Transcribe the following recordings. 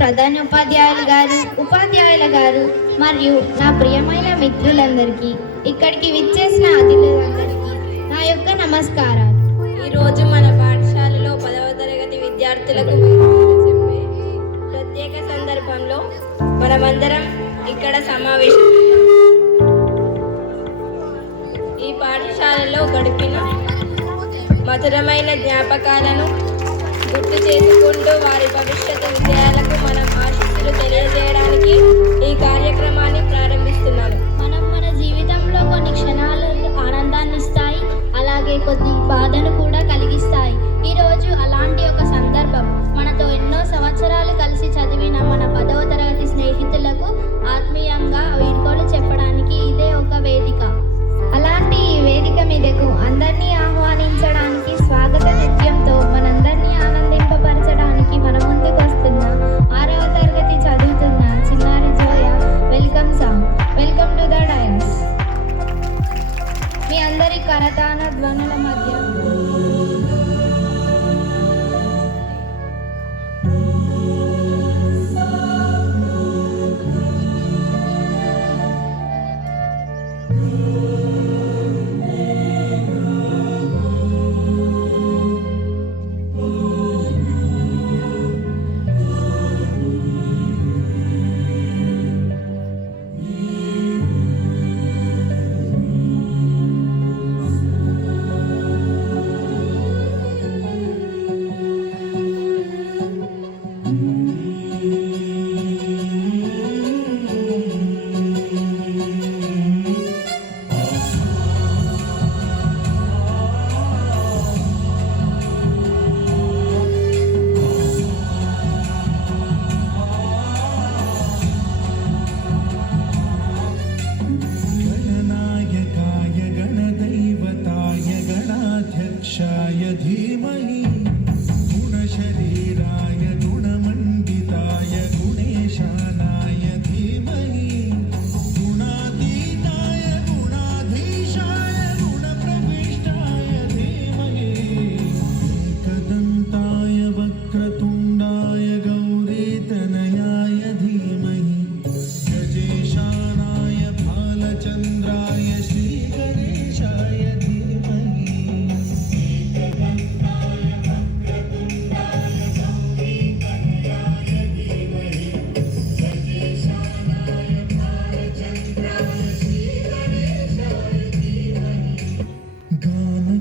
ప్రధానోపాధ్యాయులు గారు, ఉపాధ్యాయుల గారు మరియు నా ప్రియమైన మిత్రులందరికీ, ఇక్కడికి విచ్చేసిన అతిథులందరికీ నా యొక్క నమస్కారాలు. ఈరోజు మన పాఠశాలలో 10వ తరగతి విద్యార్థులకు చెప్పే మనమందరం ఇక్కడ సమావేశం ఈ పాఠశాలలో గడిపిన మధురమైన జ్ఞాపకాలను గుర్తు చేసుకుంటూ వారి భవిష్యత్తు విజయాలకు మనం ఆశీస్సులు తెలియజేయడానికి ఈ కార్యక్రమాన్ని ప్రారంభిస్తున్నాను. మన జీవితంలో కొన్ని క్షణాలు ఆనందాన్ని ఇస్తాయి, అలాగే కొద్ది బాధను కూడా కలిగిస్తాయి. ఈరోజు అలాంటి ఒక సందర్భం. మనతో ఎన్నో సంవత్సరాలు కలిసి చదివిన మన 10వ తరగతి స్నేహితులకు ఆత్మీయంగా వీడ్కోలు చెప్పడానికి ఇదే ఒక వేదిక. అలాంటి ఈ వేదిక మీదకు అందరినీ ఆహ్వానించడానికి స్వాగత నృత్యంతో మనందరినీ ఆనందింపపరచడానికి మన ముందుకు వస్తున్న 6వ తరగతి చదువుతున్న చిన్నారి Joya welcome song welcome to the dais. మీ అందరి కరతాన ధ్వనుల మధ్య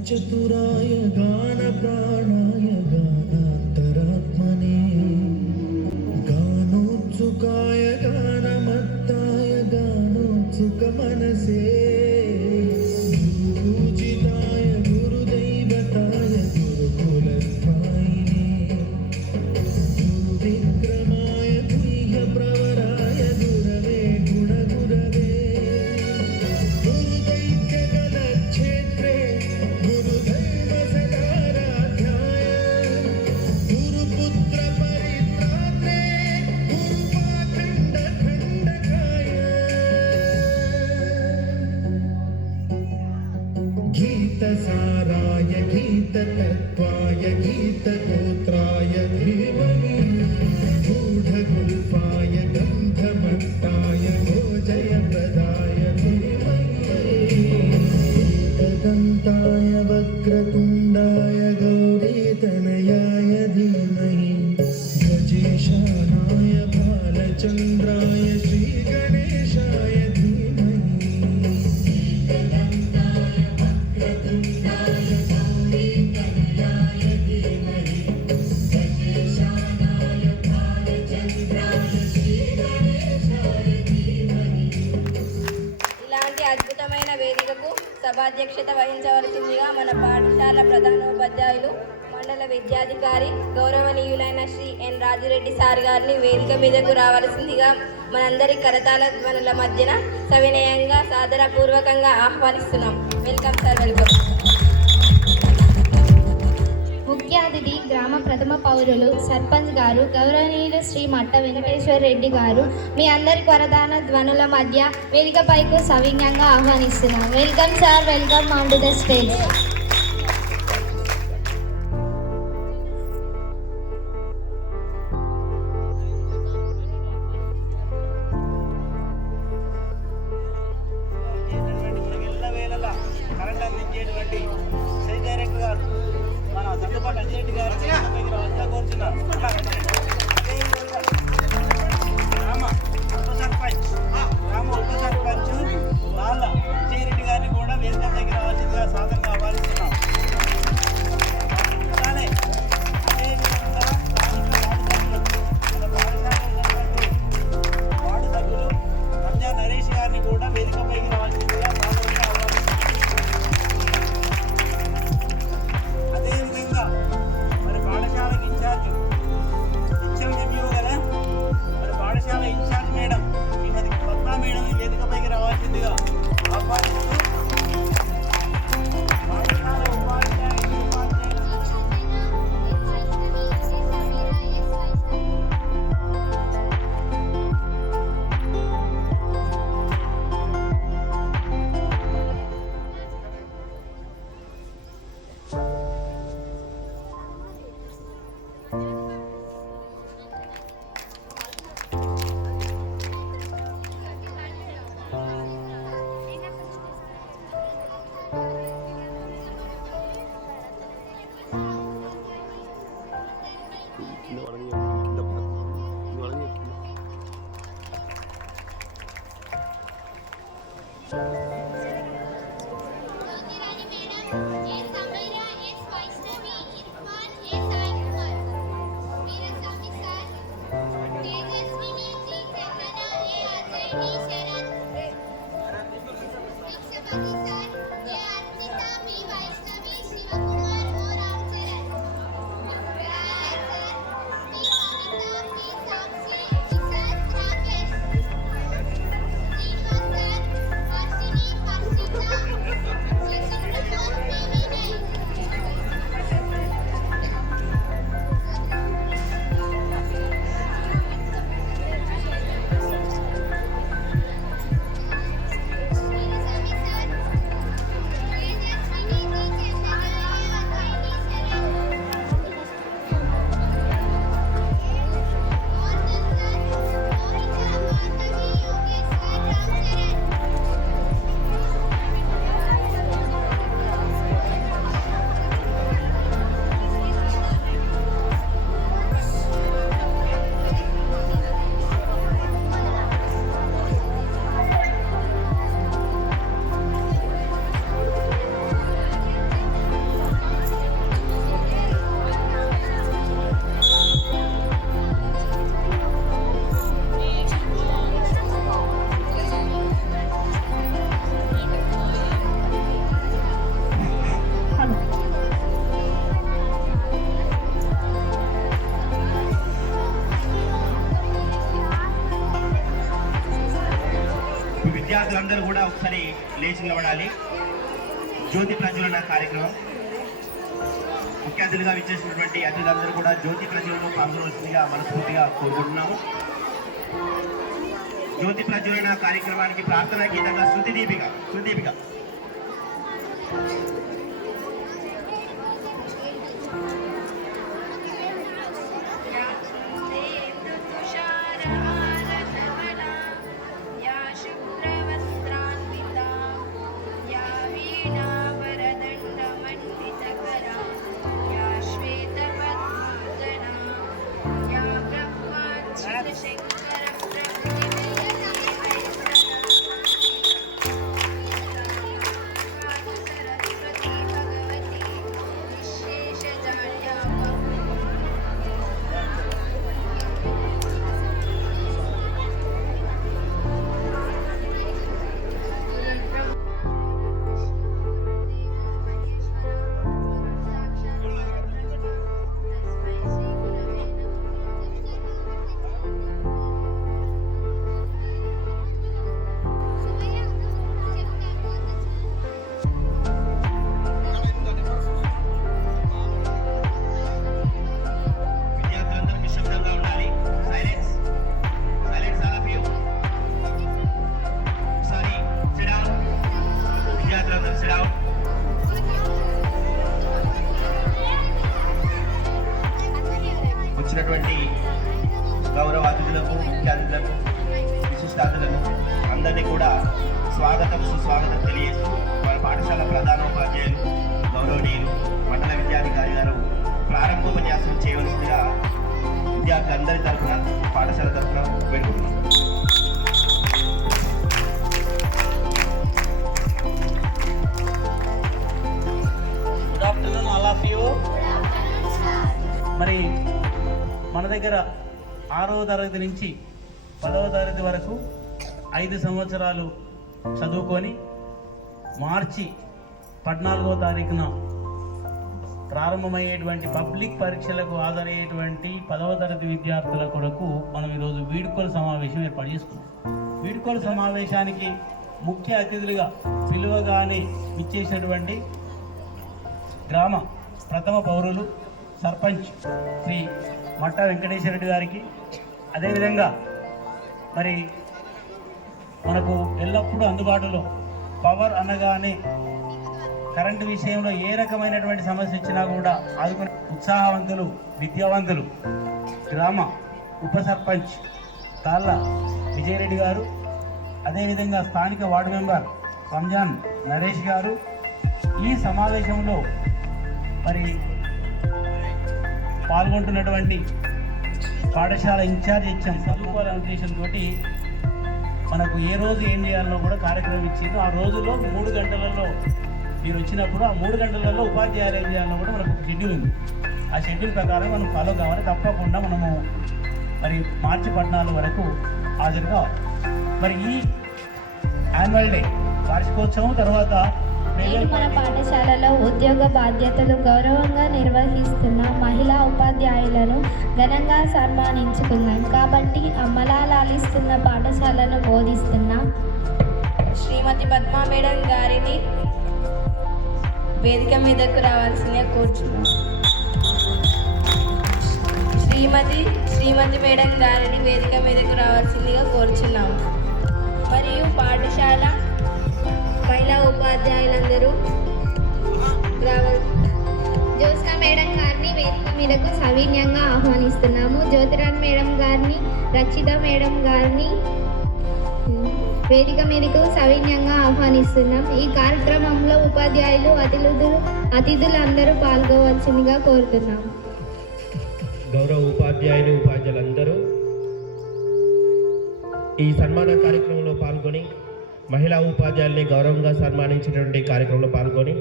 చతురాయ గాన ప్రాణాయ గానాంతరాత్మనే గానోత్సుకాయ గానమత్తాయ గానోత్సుక మనసే పూజితాయ గురుదైవతాయ గురుకులస్థాయినే విక్రమాయ గుహ్య ప్రవరాయ గురవే గుణగురవే గురుదైత్యగలక్షేత్రే गीतसाराय गीततत्त्वाय गीतगोत्राय धीमहि गूढगुल्फाय गन्धमत्ताय भोजयप्रदाय धीमहि एकदन्ताय वक्रतुण्डाय गौरीतनयाय धीमहि गजेशानाय बालचन्द्राय श्रीगणेशाय అద్భుతమైన వేదికకు సభాధ్యక్షత వహించవలసిందిగా మన పాఠశాల ప్రధానోపాధ్యాయులు మండల విద్యాధికారి గౌరవనీయులైన శ్రీ ఎన్ రాజిరెడ్డి సార్ గారిని వేదిక మీదకు రావాల్సిందిగా మనందరి కరతాళ ధ్వనుల మధ్యన సవినయంగా సాదరపూర్వకంగా ఆహ్వానిస్తున్నాం. Welcome sir, welcome. ముఖ్య అతిథి గ్రామ ప్రథమ పౌరులు సర్పంచ్ గారు గౌరవనీయులు శ్రీ మట్ట వెంకటేశ్వర రెడ్డి గారు మీ అందరి వరదాన ధ్వనుల మధ్య వేదికపైకు సవినయంగా ఆహ్వానిస్తున్నాం. Welcome sir, welcome on to the stage. కింద పడని కింద పడని కింద ज्योतिरानी मैडम, ए समैरा, एस वैष्णवी, इरफान, ए साई कुमार, वीरस्वामी सर, तेजस्विनी जी, चंदना, ए अजय डी शरद, दीक्षापति सर, ए अर्पिता, बी वैष्णवी, शिवकुमार और रामचरण, राय सर, पी कविता, पी साक्षी, विशाल, राकेश, श्रीनिवास सर, हर्षिनी, हर्षिता, విద్యార్థులందరూ కూడా ఒకసారి లేచి నిలబడాలి. జ్యోతి ప్రజ్వలన కార్యక్రమం ముఖ్య అతిథిగా విచ్చేసినటువంటి అతిథులందరూ కూడా జ్యోతి ప్రజ్వలనలో పాల్గొనవలసిందిగా మనస్ఫూర్తిగా కోరుకుంటున్నాము. జ్యోతి ప్రజ్వలన కార్యక్రమానికి ప్రార్థనా గీతంగా శృతి దీపిక వచ్చినటువంటి గౌరవ అతిథులకు, ముఖ్య అతిథులకు, విశిష్ట అతిథులకు అందరినీ కూడా స్వాగతం సుస్వాగతం తెలియజేస్తూ మన పాఠశాల ప్రధానోపాధ్యాయులు గౌరవనీయులు మండల విద్యాధికారి గారు ప్రారంభోపన్యాసం చేయవలసిందిగా విద్యార్థులందరి తరఫున పాఠశాల తరఫున వేడుకుంటున్నాం. Good afternoon all of you. మరి మన దగ్గర 6వ తరగతి నుంచి 10వ తరగతి వరకు 5 సంవత్సరాలు చదువుకొని మార్చి 14వ తారీఖున ప్రారంభమయ్యేటువంటి పబ్లిక్ పరీక్షలకు హాజరయ్యేటువంటి 10వ తరగతి విద్యార్థుల కొరకు మనం ఈరోజు వీడ్కోల సమావేశం ఏర్పాటు చేసుకున్నాం. వీడ్కోల సమావేశానికి ముఖ్య అతిథులుగా పిలువగానే ఇచ్చేసినటువంటి గ్రామ ప్రథమ పౌరులు సర్పంచ్ శ్రీ మట్టా వెంకటేశ్వర రెడ్డి గారికి, అదేవిధంగా మరి మనకు ఎల్లప్పుడూ అందుబాటులో పవర్ అనగానే కరెంటు విషయంలో ఏ రకమైనటువంటి సమస్య వచ్చినా కూడా ఆదుకునే ఉత్సాహవంతులు, విద్యావంతులు గ్రామ ఉప సర్పంచ్ తాళ్ళ విజయరెడ్డి గారు, అదేవిధంగా స్థానిక వార్డు మెంబర్ రంజాన్ నరేష్ గారు ఈ సమావేశంలో మరి పాల్గొంటున్నటువంటి పాఠశాల ఇన్ఛార్జ్ హెచ్ఎం చదువుకోవాలనే ఉద్దేశంతో మనకు ఏ రోజు ఏం చేయాలో కూడా కార్యక్రమం ఇచ్చింది. ఆ రోజులో 3 గంటలలో మీరు వచ్చినప్పుడు ఆ 3 గంటలలో ఉపాధ్యాయులు ఏం చేయాలో కూడా మనకు ఒక షెడ్యూల్ ఉంది. ఆ షెడ్యూల్ ప్రకారం మనం ఫాలో కావాలి. తప్పకుండా మనము మరి మార్చి 14 వరకు హాజరు కావాలి. మరి ఈ యాన్యువల్ డే వార్షికోత్సవం తర్వాత నేడు మన పాఠశాలలో ఉద్యోగ బాధ్యతలు గౌరవంగా నిర్వహిస్తున్న మహిళా ఉపాధ్యాయులను ఘనంగా సన్మానించుకున్నాం. కాబట్టి అమ్మలా లాలిస్తున్న పాఠశాలను బోధిస్తున్న శ్రీమతి పద్మా మేడం గారిని వేదిక మీదకు రావాల్సిందిగా కోరుచున్నాం. శ్రీమతి మేడం గారిని వేదిక మీదకు రావాల్సిందిగా కోరుచున్నాం. మరియు పాఠశాల మహిళా ఉపాధ్యాయులందరూ జ్యోత్స్న మేడం గారిని వేదిక మీదకు సవినయంగా ఆహ్వానిస్తున్నాము. జ్యోతిరాణి మేడం గారిని, రక్షిత మేడం గారిని వేదిక మీదకు సవినయంగా ఆహ్వానిస్తున్నాం. ఈ కార్యక్రమంలో ఉపాధ్యాయులు అతిథులందరూ పాల్గొవలసిందిగా కోరుతున్నాం. గౌరవ ఉపాధ్యాయులందరూ ఈ సన్మాన కార్యక్రమంలో పాల్గొని మహిళా ఉపాధ్యాయుల్ని గౌరవంగా సన్మానించినటువంటి కార్యక్రమంలో పాల్గొని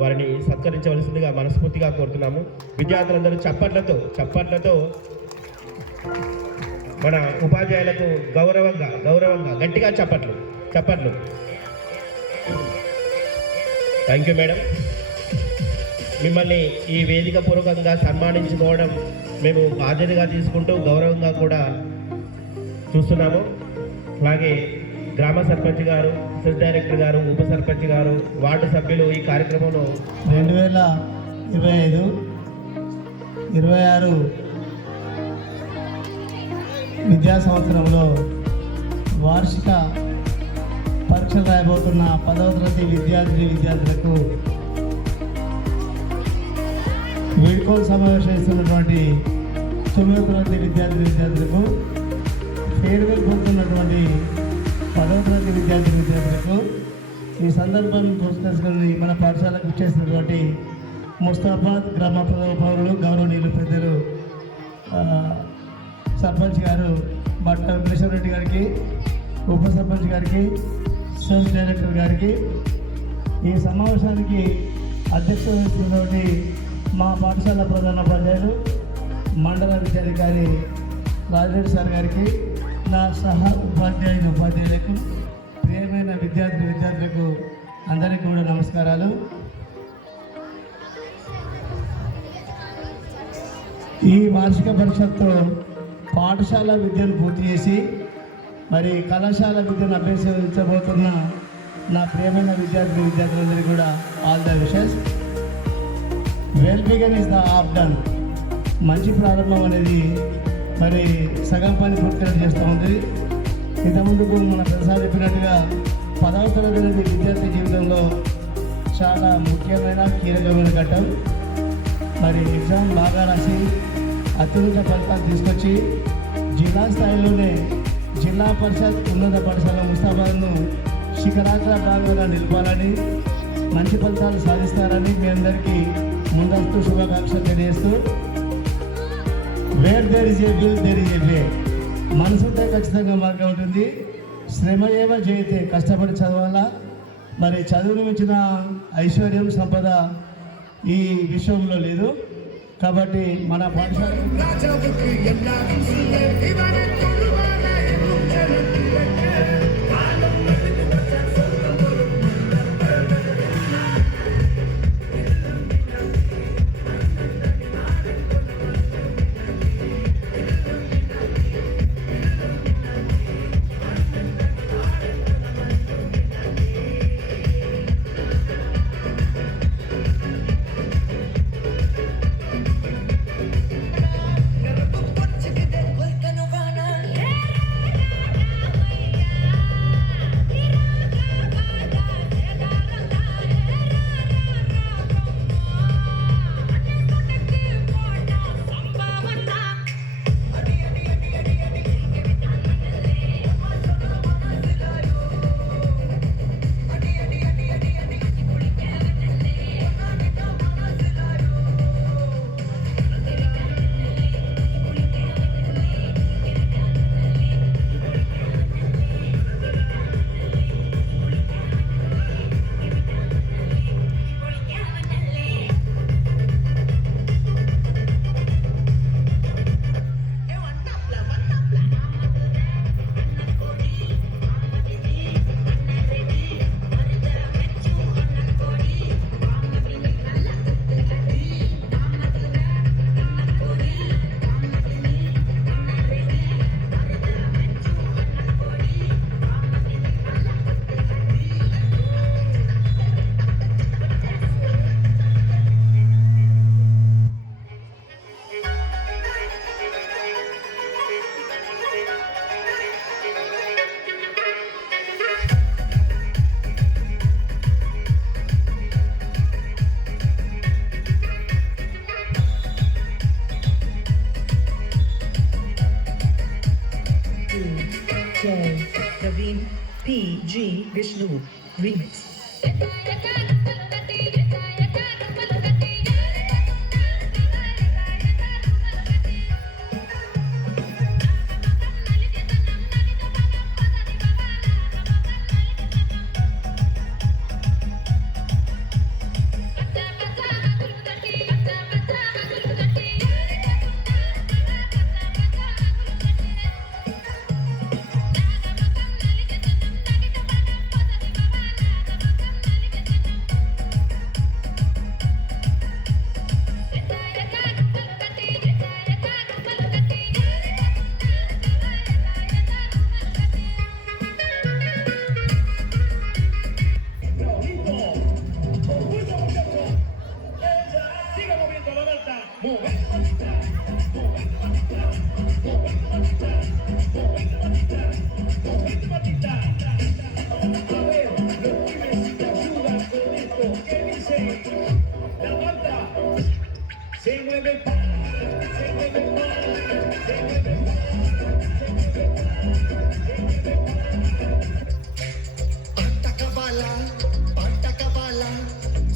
వారిని సత్కరించవలసిందిగా మనస్ఫూర్తిగా కోరుతున్నాము. విద్యార్థులందరూ చప్పట్లతో మన ఉపాధ్యాయులకు గౌరవంగా గట్టిగా చప్పట్లు. Thank you madam. మిమ్మల్ని ఈ వేదిక పూర్వకంగా సన్మానించుకోవడం మేము బాధ్యతగా తీసుకుంటూ గౌరవంగా కూడా చూస్తున్నాము. అలాగే గ్రామ సర్పంచ్ గారు, సెస్ డైరెక్టర్ గారు, ఉప సర్పంచ్ గారు, వార్డు సభ్యులు ఈ కార్యక్రమంలో 2025-26 విద్యా సంవత్సరంలో వార్షిక పరీక్షలు రాయబోతున్న 10వ తరగతి విద్యార్థులకు వీడ్కోలు సమావేశం ఇస్తున్నటువంటి 9వ తరగతి విద్యార్థులకు ఫేర్వెల్ పొందుతున్నటువంటి 10వ తరగతి విద్యార్థులకు ఈ సందర్భాన్ని పురస్కరించుకొని మన పాఠశాలకు ఇచ్చేసినటువంటి ముస్తాబాద్ గ్రామ పౌరులు గౌరవనీయులు పెద్దలు సర్పంచ్ గారు బట్ట వెంకటేశ్వరరెడ్డి గారికి, ఉప సర్పంచ్ గారికి, సెస్ డైరెక్టర్ గారికి, ఈ సమావేశానికి అధ్యక్షత వహిస్తున్నటువంటి మా పాఠశాల ప్రధానోపాధ్యాయులు మండల విద్యాధికారి రాజిరెడ్డి సార్ గారికి, నా సహా ఉపాధ్యాయులకు, ప్రియమైన విద్యార్థులకు అందరికీ కూడా నమస్కారాలు. ఈ వార్షిక పరిషత్తో పాఠశాల విద్యను పూర్తి చేసి మరి కళాశాల విద్యను అభ్యసించబోతున్న నా ప్రియమైన విద్యార్థులందరికీ కూడా all the wishes. Well began is the half done. మంచి ప్రారంభం అనేది మరి సగం పని పూర్తి చేస్తూ ఉంది. ఇంతకుముందుకు మన ప్రసాద్ చెప్పినట్టుగా 10వ తరగతి విద్యార్థి జీవితంలో చాలా ముఖ్యమైన కీలకమైన ఘట్టం. మరి ఎగ్జామ్ బాగా రాసి అత్యున్నత ఫలితాలు తీసుకొచ్చి జిల్లా స్థాయిలోనే జిల్లా పరిషత్ ఉన్నత పాఠశాల ముస్తాబాద్ను శిఖరాగ్ర భాగంగా నిలపాలని, మంచి ఫలితాలు సాధిస్తారని మీ అందరికీ ముందస్తు శుభాకాంక్షలు తెలియజేస్తూ, where there is a will there is a way. మనసుంటే ఖచ్చితంగా మార్గం ఉంటుంది. శ్రమ ఏవ జయితే, కష్టపడి చదవాలా. మరి చదువును మించిన ఐశ్వర్యం సంపద ఈ విశ్వంలో లేదు. కాబట్టి మన పాఠశాల Naveen P.G. Vishnu remix.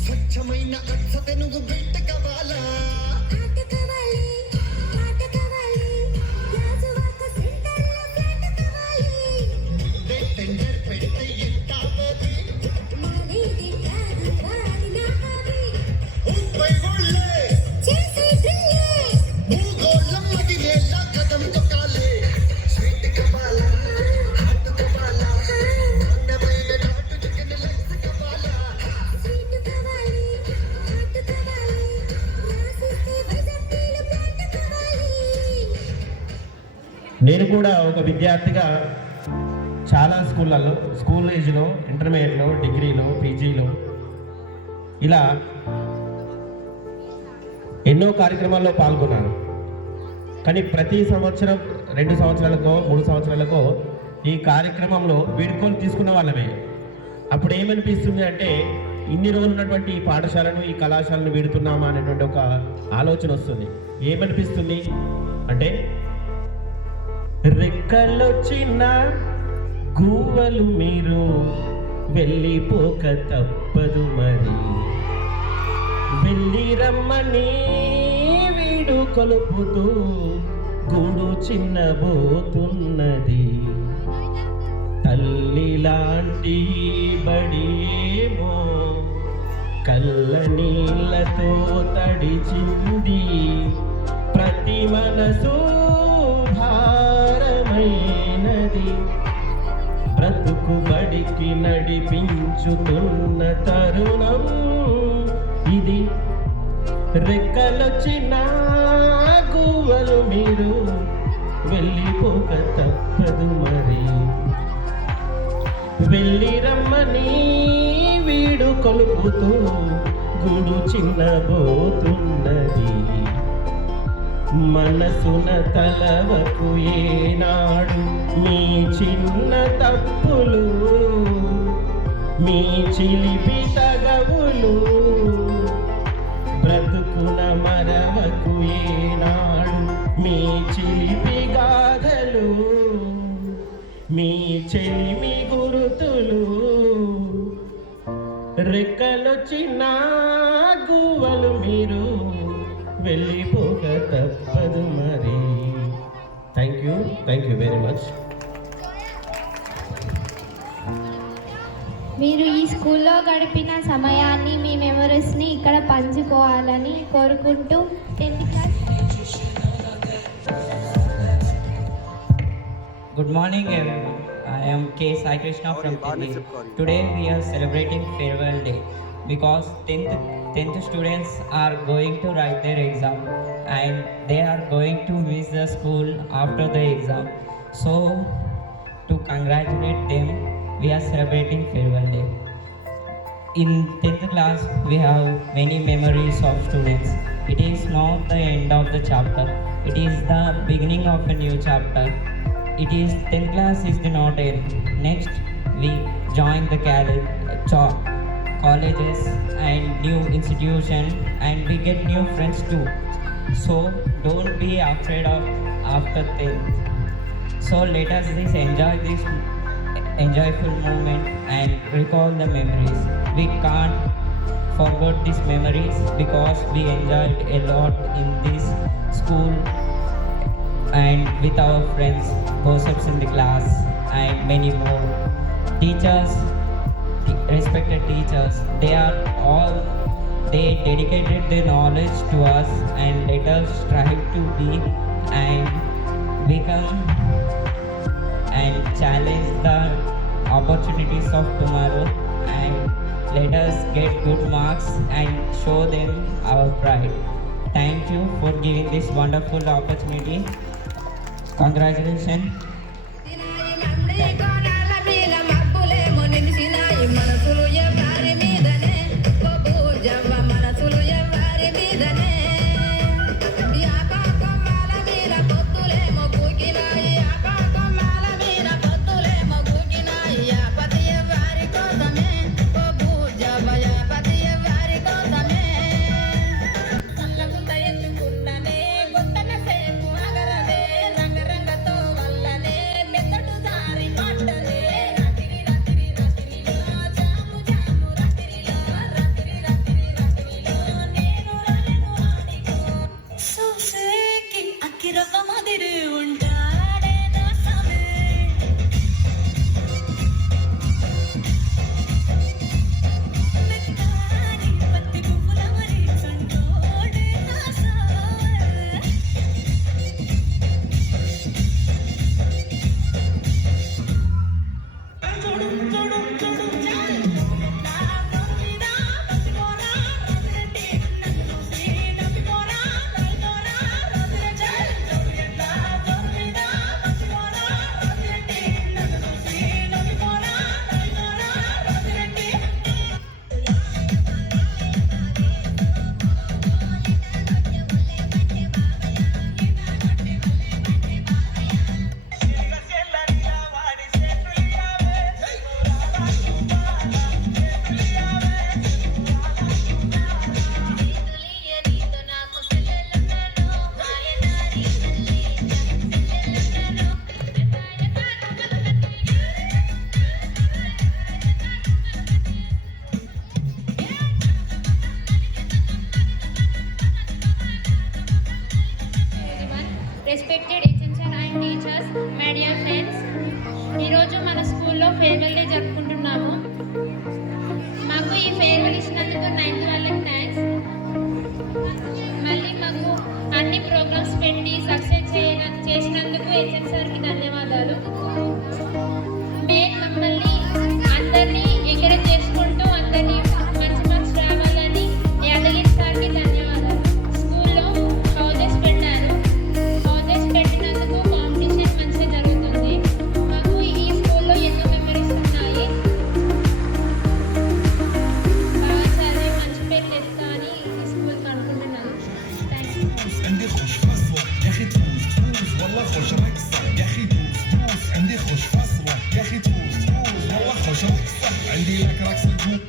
స్వచ్ఛమైన అచ్చత నువ్వు బిడ్డ కావాలా టెండర్ పెడితే ఎట్టావది ముప్పై గోళ్ళే మూగోళ్ళం అది వేళ కదం తొక్కాలే స్వీట్ కావాలా హాట్ కావాలా అందమైన నాటు చికెన్ లెగ్స్ కావాలా నేను కూడా ఒక విద్యార్థిగా చాలా స్కూళ్ళల్లో స్కూల్ ఏజ్లో ఇంటర్మీడియట్లో డిగ్రీలో పీజీలో ఇలా ఎన్నో కార్యక్రమాల్లో పాల్గొన్నాను. కానీ ప్రతి సంవత్సరం 2 సంవత్సరాలకో 3 సంవత్సరాలకో ఈ కార్యక్రమంలో వీడుకొని తీసుకున్న వాళ్ళమే. అప్పుడు ఏమనిపిస్తుంది అంటే ఇన్ని రోజులు ఉన్నటువంటి ఈ పాఠశాలను ఈ కళాశాలను వీడుతున్నామా అనేటువంటి ఒక ఆలోచన వస్తుంది. ఏమనిపిస్తుంది అంటే రెక్కలొచ్చిన గువ్వలు మీరు వెళ్ళిపోక తప్పదు మరి, వెళ్ళి రమ్మని వీడు కొలుపుతూ గూడు చిన్నబోతున్నది. తల్లి లాంటి బడి ఏమో కళ్ళ నీళ్ళతో తడిచింది, ప్రతి మనసు భారమైనది. బ్రతుకు బడికి నడిపించుతున్న తరుణం ఇది. రెక్కలొచ్చిన గువ్వలు మీరు వెళ్ళిపోక తప్పదు మరి, వెళ్ళి రమ్మని వీడు కొలుపుతూ గూడు చిన్నబోతున్నది. మనసున తలవకు ఏనాడు మీ చిన్న తప్పులు, మీ చిలిపి తగవులు. బ్రతుకున మరవకు ఏనాడు మీ చిలిపి గాథలు, మీ చెలిమి గురుతులు. రెక్కలొచ్చిన గువ్వలు మీరు వెళ్ళిపోక తప్పదు మరి. Thank you very much. మీరు ఈ స్కూల్లో గడిపిన సమయాన్ని మీ మెమరీస్ని ఇక్కడ పంచుకోవాలని కోరుకుంటూ 10th class. Good morning everyone. I am K. Sai Krishna from Delhi. Today we are celebrating farewell day because 10th students are going to write their exam and they are going to miss the school after the exam. So to congratulate them, we are celebrating farewell day. In 10th class, we have many memories of students. It is not the end of the chapter. It is the beginning of a new chapter. It is 10th class is the not end. Next, we join the colleges and new institution and we get new friends too. So don't be afraid of after 10th. So let us enjoy this enjoyable moment and recall the memories. We can't forget these memories because we enjoyed a lot in this school and with our friends, gossips in the class, and many more. Teachers, respected teachers, they dedicated their knowledge to us and let us strive to be and become and challenge the opportunities of tomorrow and let us get good marks and show them our pride. Thank you for giving this wonderful opportunity. Congratulations. Respected HMC and teachers, my dear friends, ఈరోజు మన స్కూల్లో farewell day జరుపుకుంటున్నాము. మాకు ఈ farewell ఇచ్చినందుకు 9th వాళ్ళకి thanks. మళ్ళీ మాకు అన్ని ప్రోగ్రామ్స్ పెట్టి సక్సెస్ చేసినందుకు హెచ్ఎం సార్కి ధన్యవాదాలు. మమ్మల్ని అందరినీ ఎంకరేజ్ చేసుకుంటూ అందరినీ మంచి మార్క్స్ రావాలని యాదగిరి సార్కి ధన్యవాదాలు. స్కూల్లో హౌజెస్ పెట్టారు. హౌజెస్ పెట్టినందుకు కాంపిటీషన్ మంచిగా జరుగుతుంది. మాకు ఈ స్కూల్లో ఎన్నో మెమరీస్ ఉన్నాయి. బాగా చదివి మంచి పేరు తెస్తా అని ఈ స్కూల్కి అనుకుంటున్నాను. Thank you. عندي خوش فصلة يا أخي تفوز تفوز والله خوش رقصة يا أخي تفوز تفوز عندي خوش فصلة يا أخي تفوز تفوز والله خوش رقصة عندي لك رقصة تفوز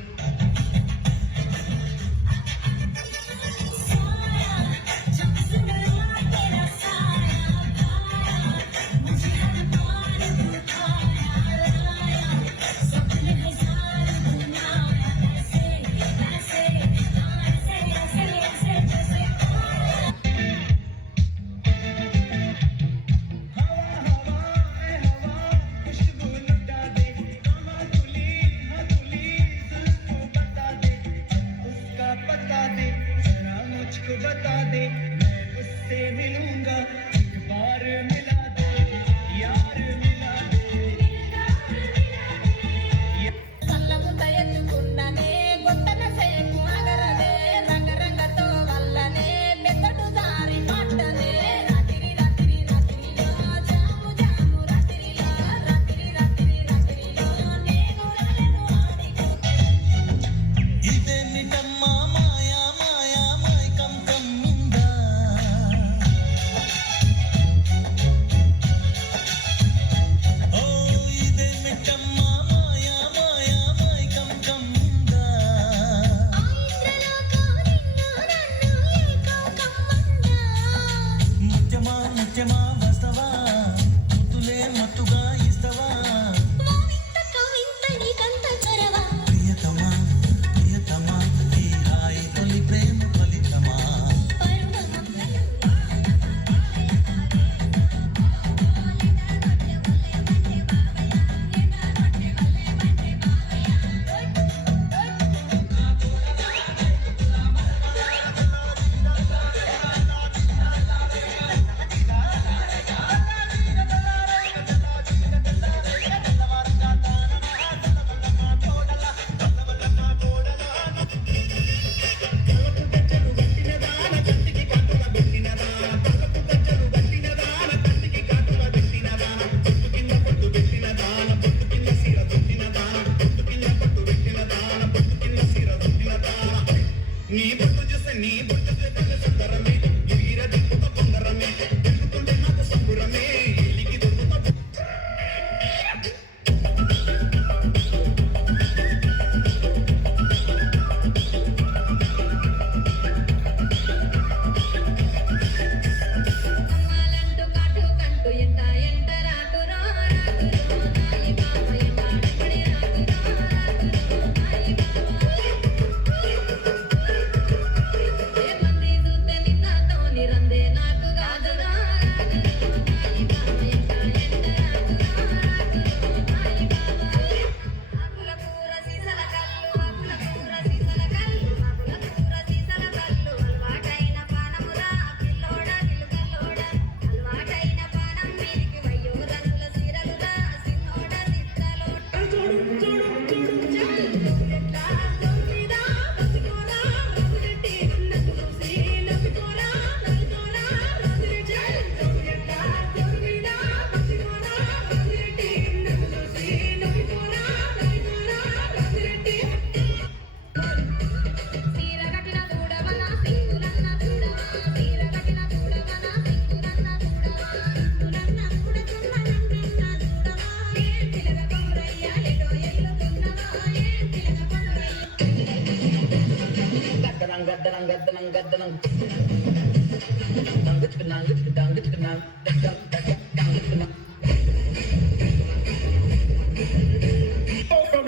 From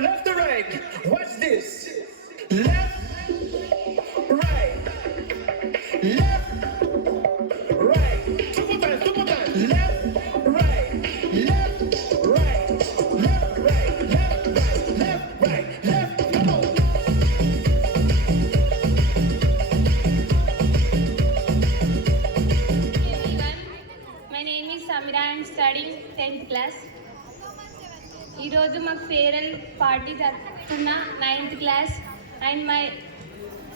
left to right, watch this. Left, right, left, right. Two more times. Left, right, left, right, left, right, left, right, left, right, left. Come on. My name is Samira. I am studying 10th class. ఈరోజు మాకు farewell party జరుపుతున్న 9th class and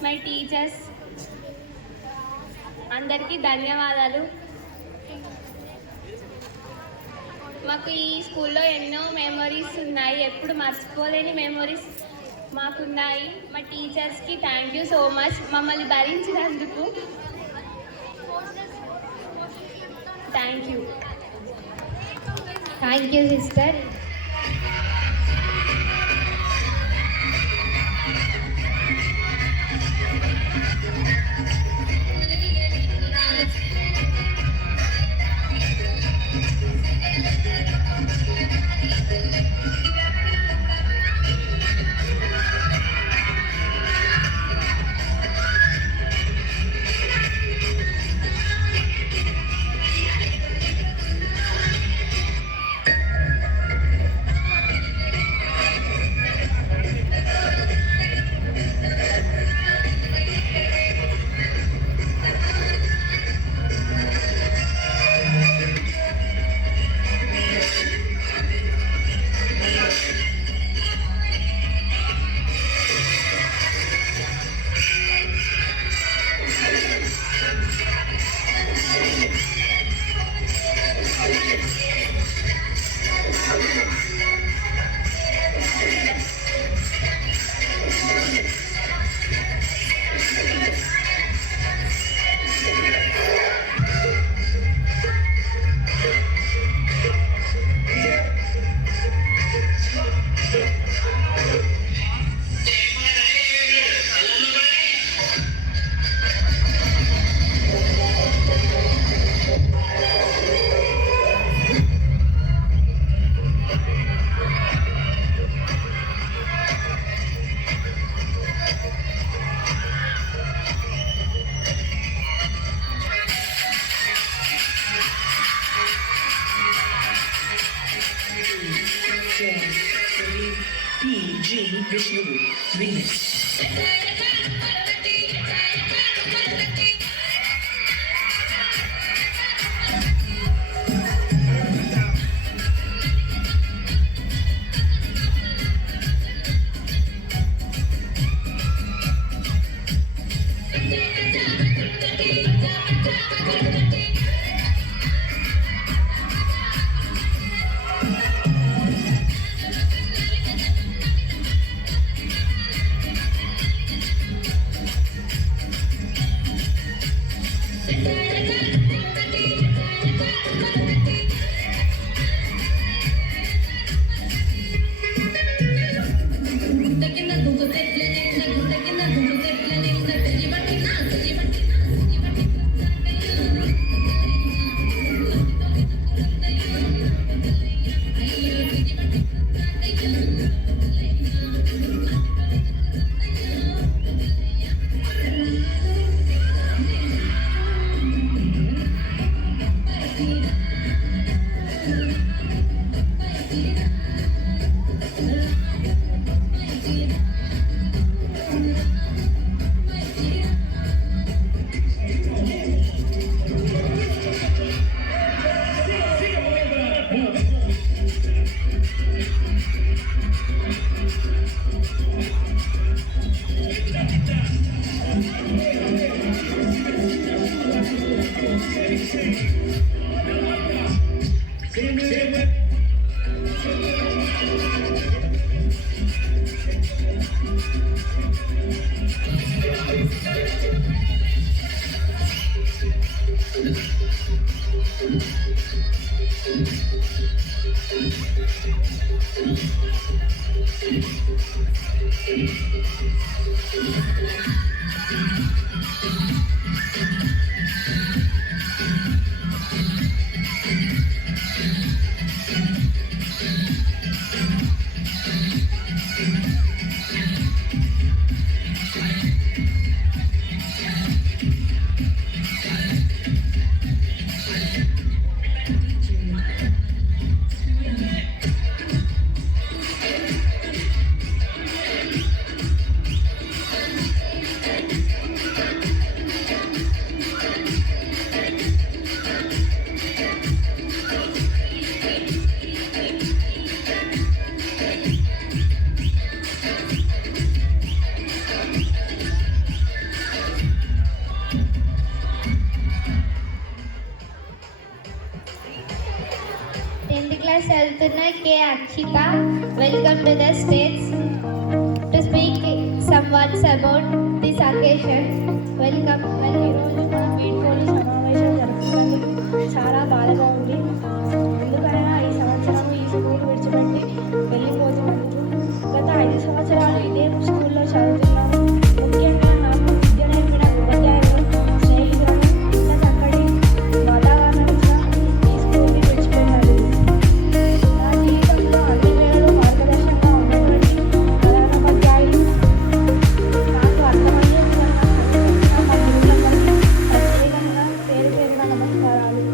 my teachers అందరికీ ధన్యవాదాలు. మాకు ఈ స్కూల్లో ఎన్నో memories ఉన్నాయి, ఎప్పుడు మర్చిపోలేని మెమొరీస్ మాకున్నాయి. మా టీచర్స్కి థ్యాంక్ యూ సో మచ్ మమ్మల్ని భరించినందుకు. Thank you sister. P.G. Vishnu Remix. Tenth class చదువుతున్న K Akshita. Welcome to the stage to speak some words about this occasion. Welcome. ఈరోజు మన వీడ్కోలు సమావేశం జరుగుతున్నందుకు చాలా బాధగా ఉంది. ఎందుకనగా ఈ సంవత్సరం ఈ స్కూల్ విడిచిపెట్టి వెళ్ళిపోతున్నందుకు. గత 5 సంవత్సరాలు ఇదే స్కూల్లో చదువుతున్నాను. ముఖ్యంగా నాకు విద్య నేర్పిన ఉపాధ్యాయులు, స్నేహితులను, ఇంత చక్కటి వాతావరణంగా ఈ స్కూల్ని విడిచిపెట్టాను. నా జీవితంలో అన్ని వేళలు మార్గదర్శకంగా ఉన్నటువంటి ప్రధానోపాధ్యాయులు, నాకు అర్థమయ్యే విధంగా మా గురువులందరికీ ప్రత్యేకంగా పేరు పేరున నమస్కారాలు.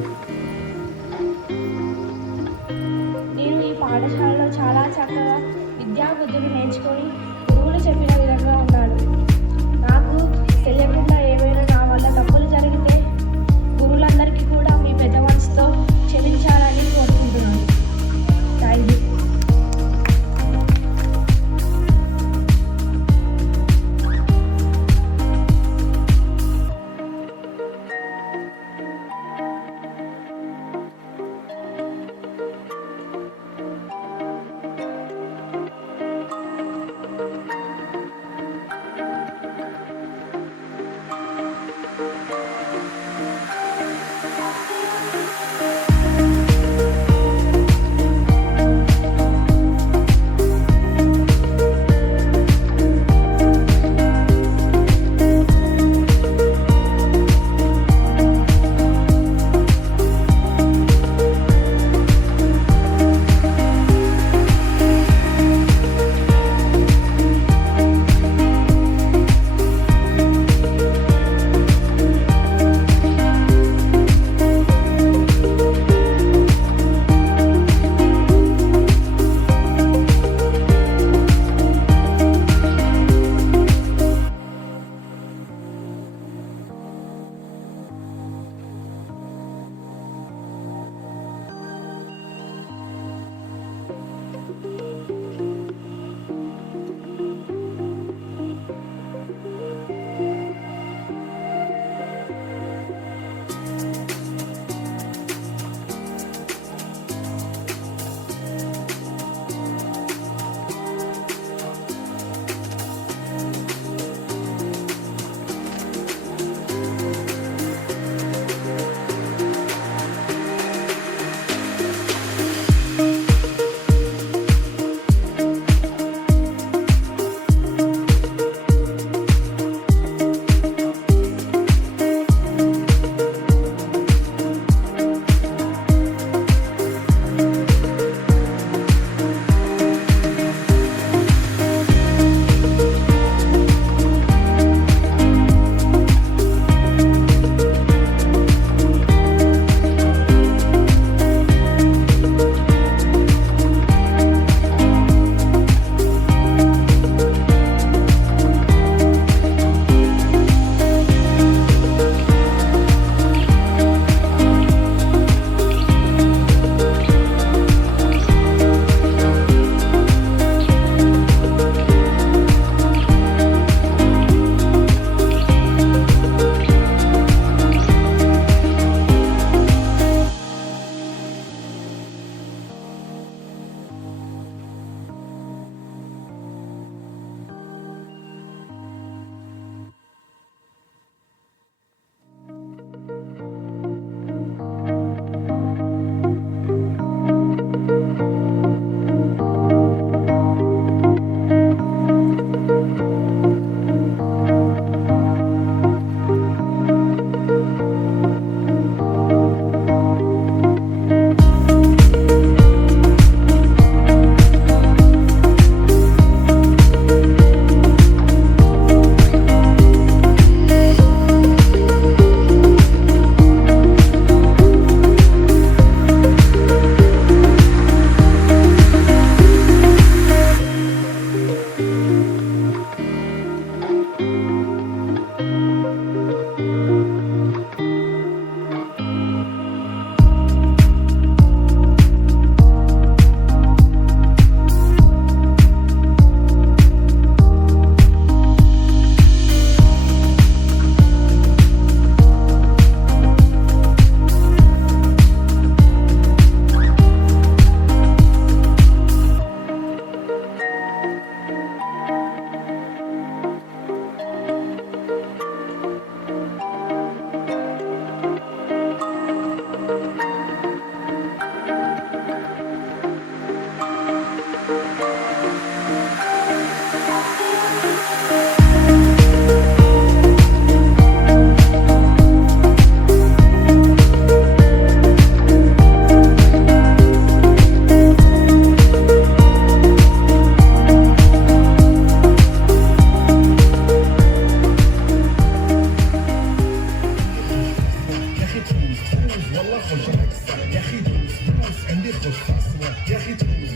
اسكندر قصاص يا اخي تقول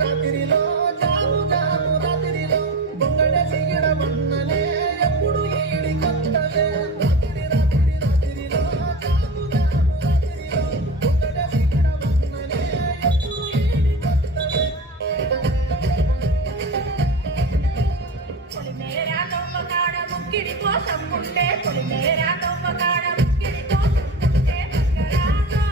రాత్రిలో జాము జాము రాత్రిలో బొంగడ సిగడ మన్నలే ఎప్పుడు ఏడి కొత్తలే రాత్రిలో జాము జాము రాత్రిలో బొంగడ సిగడ మన్నలే ఎప్పుడు ఏడి కొత్తలే పొలిమేరా దొంగకాడ ముక్కిడి కోసం ఉండే పొలిమేరా దొంగకాడ ముక్కిడి కోసం ఉండే గంగరాజో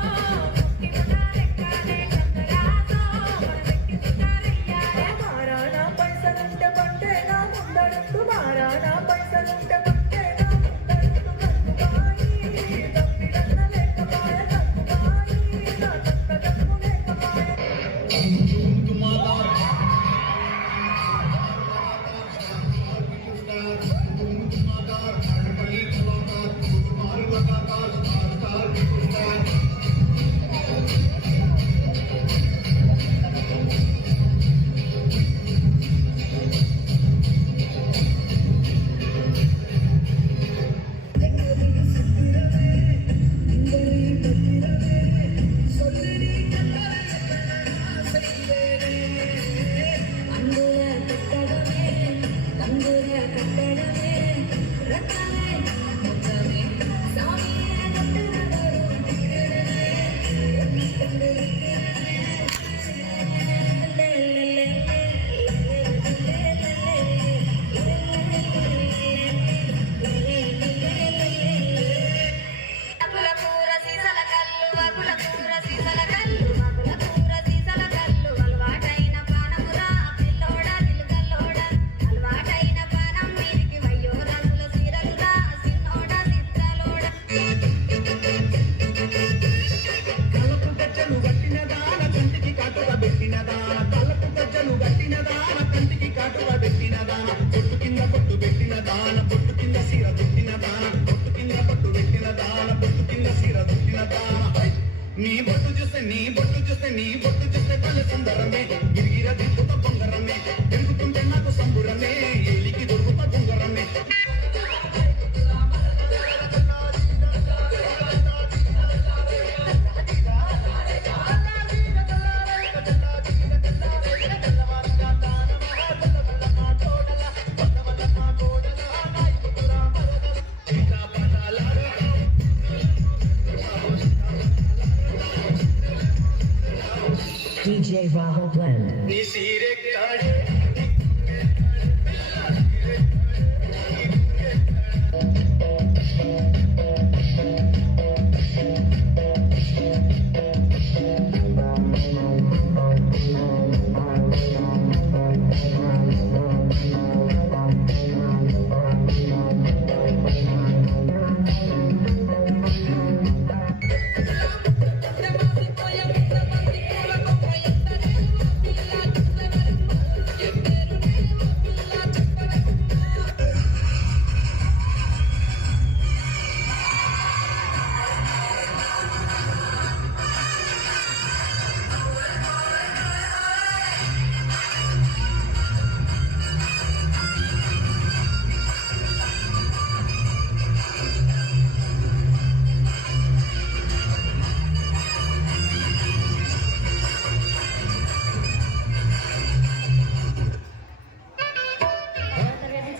ముక్కిడున్న లెక్కనే గంగరాజో మనమెక్కిస్తారయ్యారే మారానా పైసలుంటే పట్టేనా ముందడుతూ మారానా పైసలుంటే పట్టేనా ముందడుతూ గంగుబాయి తప్పిడన్న లేకపాయ గంగుబాయి నా తత్త గంగు లేకపాయ నీ బొట్టు చూస్తే పల్లె సుందరమే గిరిగిర దిక్కుత బొంగరమే తిరుగుతుంటే నాకు సంబురమే ఎలికి దొరుకుత బొంగరమే DJ Rahul Blend. నీ సీరే కాడే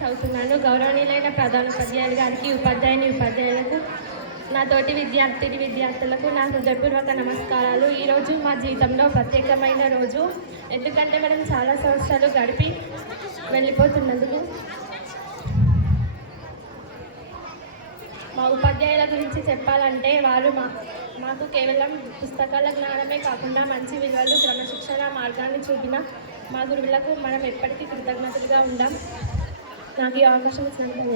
చదువుతున్నాను. గౌరవనీయులైన ప్రధానోపాధ్యాయులు గారికి, ఉపాధ్యాయులకు, నా తోటి విద్యార్థులకు నా హృదయపూర్వక నమస్కారాలు. ఈరోజు మా జీవితంలో ప్రత్యేకమైన రోజు. ఎందుకంటే మనం చాలా సంవత్సరాలు గడిపి వెళ్ళిపోతున్నందుకు. మా ఉపాధ్యాయుల గురించి చెప్పాలంటే వారు మాకు కేవలం పుస్తకాల జ్ఞానమే కాకుండా మంచి విలువలు, క్రమశిక్షణ మార్గాన్ని చూపిన మా గురువులకు మనం ఎప్పటికీ కృతజ్ఞతలుగా ఉందాం. నాకు ఈ అవకాశం ఇచ్చినందుకు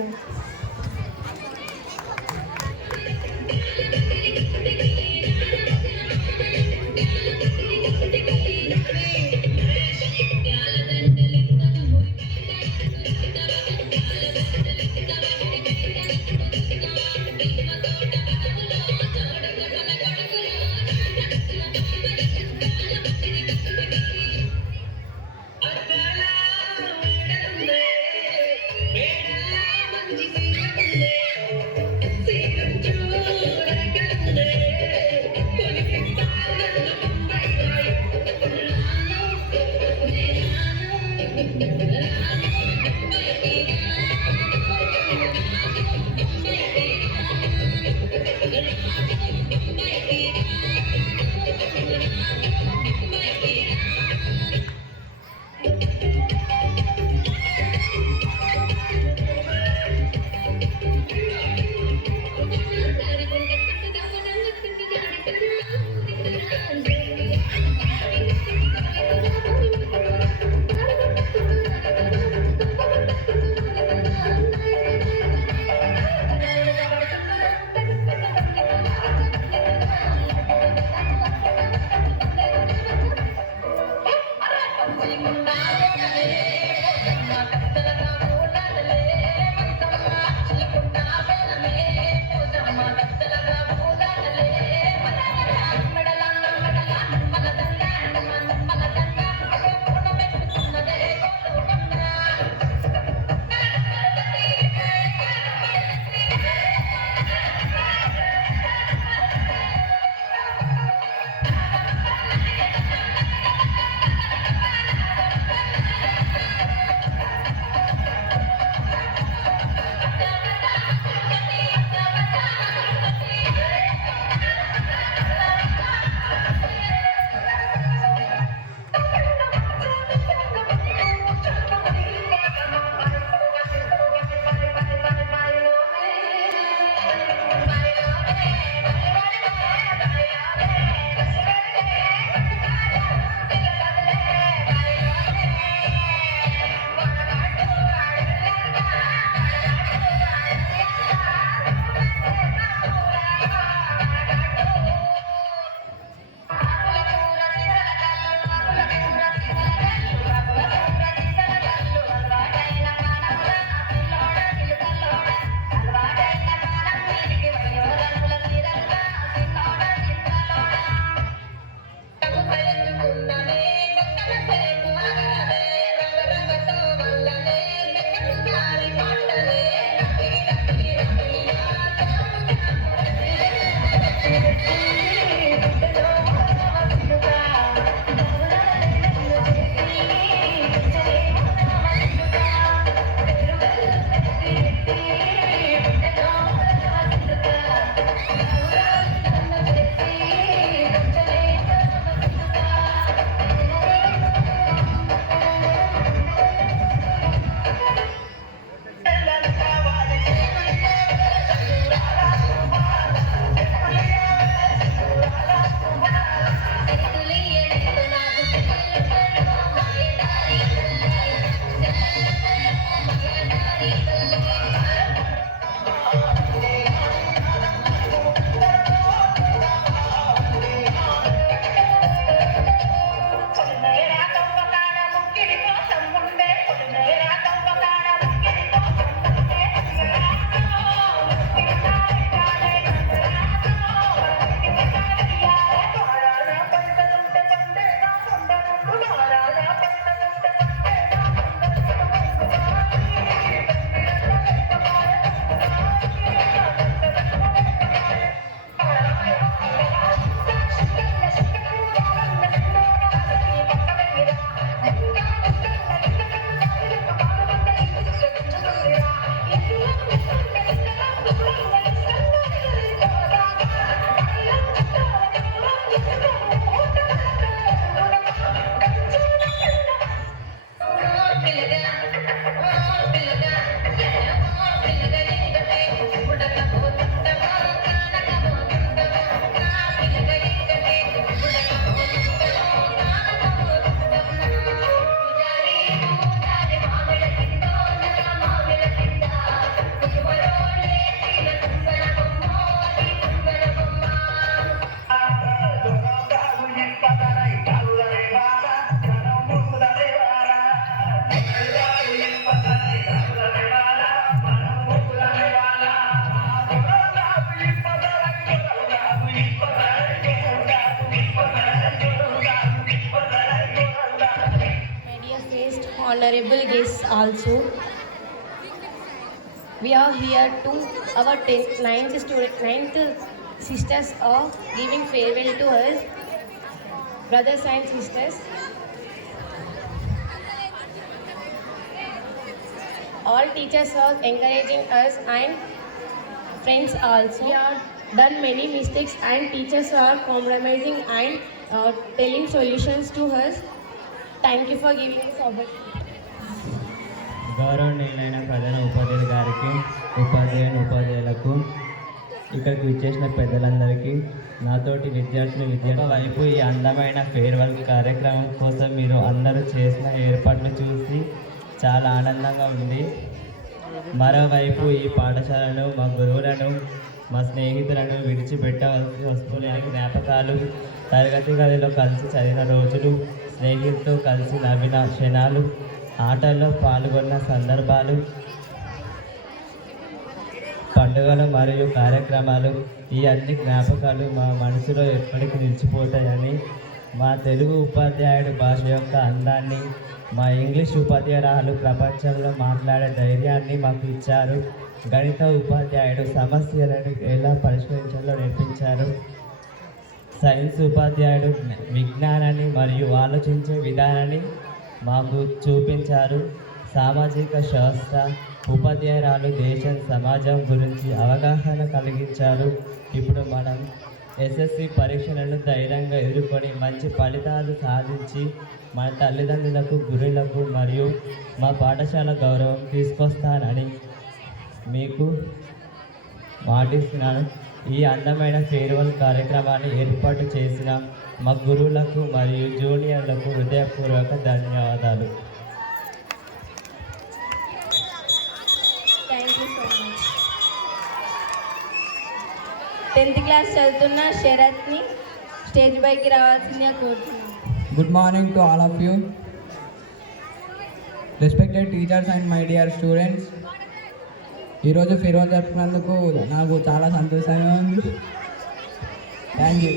Honorable guests also. We are here to our 9th sisters are giving farewell to us, brothers and sisters. All teachers are encouraging us and friends also. done many mistakes, and teachers are compromising and telling solutions to us. Thank you for giving this opportunity. గౌరవనీయులైన ప్రధాన ఉపాధ్యాయులు గారికి, ఉపాధ్యాయులకు, ఇక్కడికి విచ్చేసిన పెద్దలందరికీ, నాతోటి విద్యార్థుల వైపు ఈ అందమైన ఫేర్వెల్ కార్యక్రమం కోసం మీరు అందరూ చేసిన ఏర్పాట్లు చూసి చాలా ఆనందంగా ఉంది. మరోవైపు ఈ పాఠశాలను, మా గురువులను, మా స్నేహితులను విడిచిపెట్టవలసి వస్తున్న జ్ఞాపకాలు, తరగతి గదిలో కలిసి చదివిన రోజులు, స్నేహితులతో కలిసి నవ్విన క్షణాలు, ఆటల్లో పాల్గొన్న సందర్భాలు, పండుగలు మరియు కార్యక్రమాలు, ఈ అన్ని జ్ఞాపకాలు మా మనసులో ఎప్పటికీ నిలిచిపోతాయని, మా తెలుగు ఉపాధ్యాయుడు భాష యొక్క అందాన్ని, మా ఇంగ్లీష్ ఉపాధ్యాయురాలు ప్రపంచంలో మాట్లాడే ధైర్యాన్ని మాకు ఇచ్చారు. గణిత ఉపాధ్యాయుడు సమస్యలను ఎలా పరిష్కరించాలో నేర్పించారు. సైన్స్ ఉపాధ్యాయుడు విజ్ఞానాన్ని మరియు ఆలోచించే విధానాన్ని మాకు చూపించారు. సామాజిక శాస్త్ర ఉపాధ్యాయురాలు దేశం, సమాజం గురించి అవగాహన కలిగించారు. ఇప్పుడు మనం ఎస్ఎస్సి పరీక్షలను ధైర్యంగా ఎదుర్కొని మంచి ఫలితాలు సాధించి మన తల్లిదండ్రులకు, గురువులకు మరియు మా పాఠశాల గౌరవం తీసుకొస్తానని మీకు మాటిస్తున్నాను. ఈ అందమైన ఫేర్వెల్ కార్యక్రమాన్ని ఏర్పాటు చేసిన మా గురువులకు మరియు జూనియర్లకు హృదయపూర్వక ధన్యవాదాలు. Thank you so much. 10th class చదువుతున్న శరత్ని స్టేజ్ పైకి రావాల్సిందిగా కోరుతున్నాను. Good morning to all of you. Respected teachers and my dear students. ఈరోజు ఫేర్వెల్ జరుపుకున్నందుకు నాకు చాలా సంతోషంగా ఉంది. Thank you.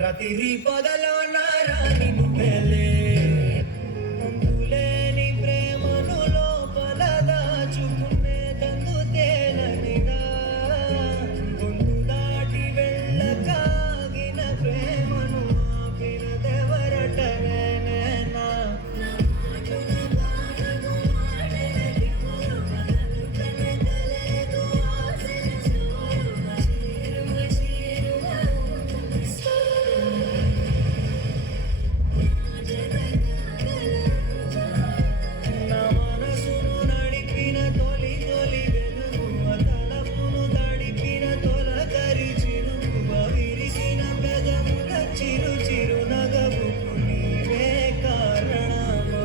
రతిరి పదలో నారాని గుప్పెలే అందులేని ప్రేమను లోపల దాచుకునే దందు తేలనిగా గొంతు దాటి వెళ్ళకాగిన ప్రేమను ఆపినదెవరటనే నేనా నా మనసును నడిపిన తొలి తొలి వెలుగువ తలపును తడిపిన తొలకరి చిరుగువ విరిసిన పెదముల చిరు చిరు నగవుకు నీవే కారణమా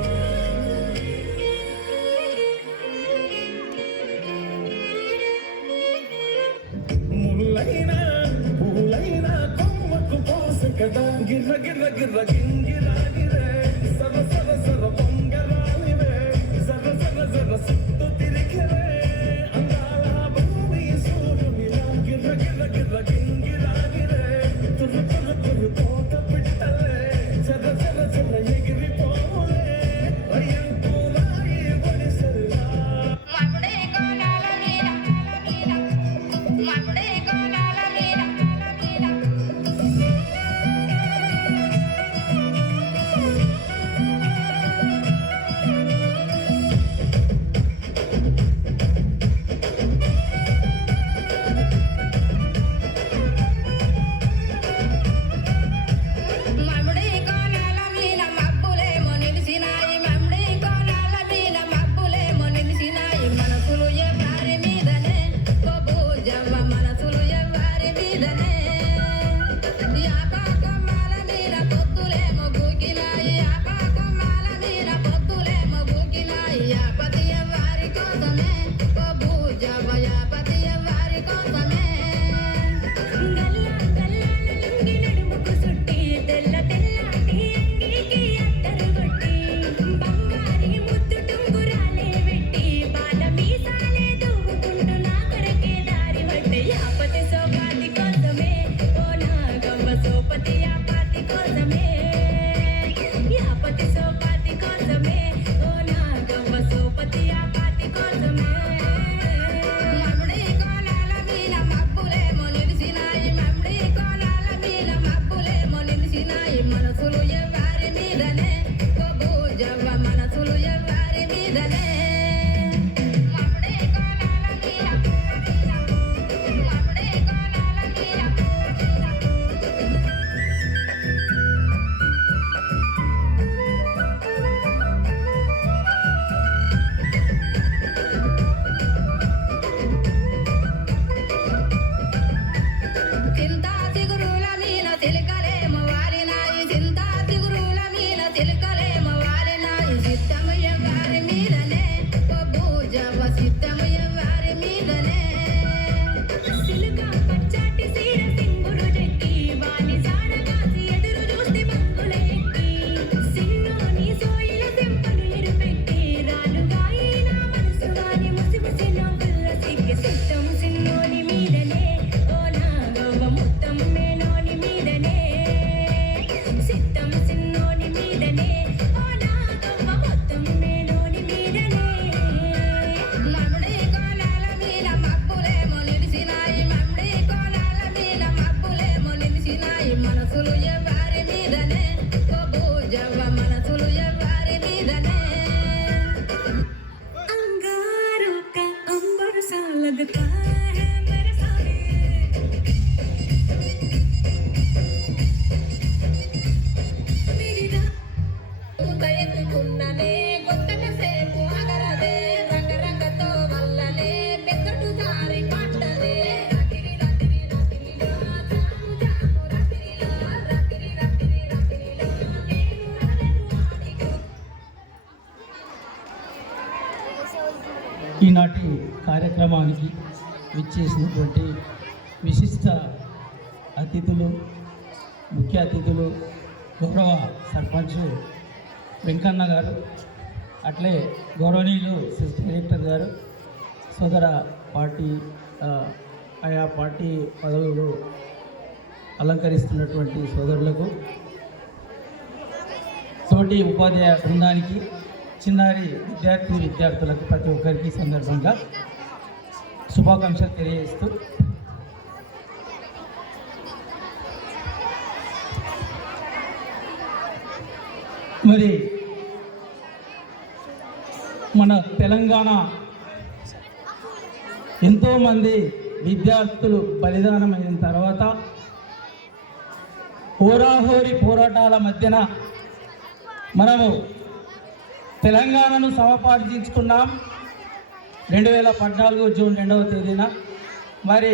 ముల్లైనా పూలైనా కొమ్మకు పోసు కదా గిర్ర గిర్ర గిర్ర గింగిరాగిరే సర సర సర పొంగరాలివే సర సర సర సుత్తు తిరిగిరే అందాల భూమి సూర్యునిలా గిర్ర గిర్ర గిర్ర గింగిరాగిరే తుర్రు తుర్రు తుర్రు తోట పిట్టలే సర సర సర ఎగిరిపోలే అయ్యంతులాయి ఒడిసెల్లా మగుడే కోలాల మీద మగుడే కోలాల మీద మగుడే కోలాల మీద మబ్బులేమో నిలిసినాయి మగుడే కోలాల మీద మబ్బులేమో నిలిసినాయి మనసులు ఎవరి మీదనే బొబూజవ్వ మనసులు ఎవరి మీదనే యాపాకమ్మాల మీద పొత్తులేమో గూకిలాయి యాపాకమ్మాల మీద పొత్తులేమో గూకిలాయి యాపతి ఎవరి కోసమే బొబూజవ్వ యాపతి ఎవరి కోసమే నడుముకు సుట్టి తెల్ల తెల్లాటి అంగీకి అత్తరు కొట్టి బంగారి ముద్దు టుంగురాలే వెట్టి బాల మీసాలే దూవుకుంటూ నా కొరకే దారి పట్టి యాపతి సోపాతి కోసమే ఓ నాగవ్వ సోపతి యాపాతి కోసమే యాపతి సోపాతి కోసమే ఓ నాగవ్వ సోపతి యాపాతి కోసమే మగుడే కోలాల మీద మబ్బులేమో నిలిసినాయి మగుడే కోలాల మీద మబ్బులేమో నిలిసినాయి మనసులు ఎవరి మీదనే బొబూజవ్వ మనసులు ఎవరి మీదనే మగుడే కోలాల మీద మగుడే కోలాల మీద చింతా చిగురుల మీద చిలుకలేమో వారినాయి చింతా చిగురుల మీద చిలుకలేమో వారినాయి చిత్తము ఎవరి మీదనే బొబూజవ్వ చిత్తము ఎవరి మీదనే సిలుక పచ్చటి సీర సింగురు చెట్టి వాని జాడగాసి ఎదురు చూసి బంగుల ఎక్కి సిన్నోని సోయిల తెంపను ఎరుపెట్టి రాలుగాయి నా మనసు వాని ముసిముసి నవ్వుల సిగ్గి చిత్తము సిన్నోని మీదనే ఓ నాగవ్వ మొత్తం మేనోని మీదనే చిత్తం సిన్నోని మీదనే ఓ నాగవ్వ మొత్తం మేనోని మీదనే మగుడే కోలాల మీద మబ్బులేమో నిలిసినాయి మగుడే కోలాల మీద మబ్బులేమో నిలిసినాయి మనసులు ఎవరి మీదనే బొబూజవ్వ మనసులు ఎవరి మీదనే అంగారు కా అంబరు సా लगता है मेरे सामने मेरी ఎత్తుకున్ననే గొంతక సేపు అగరదే రంగ రంగతో వల్లనే పెద్దటు జారి పట్టదే రాత్రి రాత్రి రాత్రిలో జాము జాము రాత్రిలో రాత్రి రాత్రి రాత్రిలో నేను రాలేను ఆడికు ఈనాటి కార్యక్రమానికి విచ్చేసినటువంటి విశిష్ట అతిథులు ముఖ్య అతిథులు గౌరవ సర్పంచ్ వెంకన్న గారు, అట్లే గౌరవనీయులు సిస్టర్ డైరెక్టర్ గారు, సోదర పార్టీ ఆయా పార్టీ పదవులు అలంకరిస్తున్నటువంటి సోదరులకు, తోటి ఉపాధ్యాయ బృందానికి, చిన్నారి విద్యార్థులకు ప్రతి ఒక్కరికి సందర్భంగా శుభాకాంక్షలు తెలియజేస్తూ మరి మన తెలంగాణ ఎంతోమంది విద్యార్థులు బలిదానమైన తర్వాత హోరాహోరీ పోరాటాల మధ్యన మనము తెలంగాణను సమపార్జించుకున్నాం 2014 జూన్ 2వ తేదీన. మరి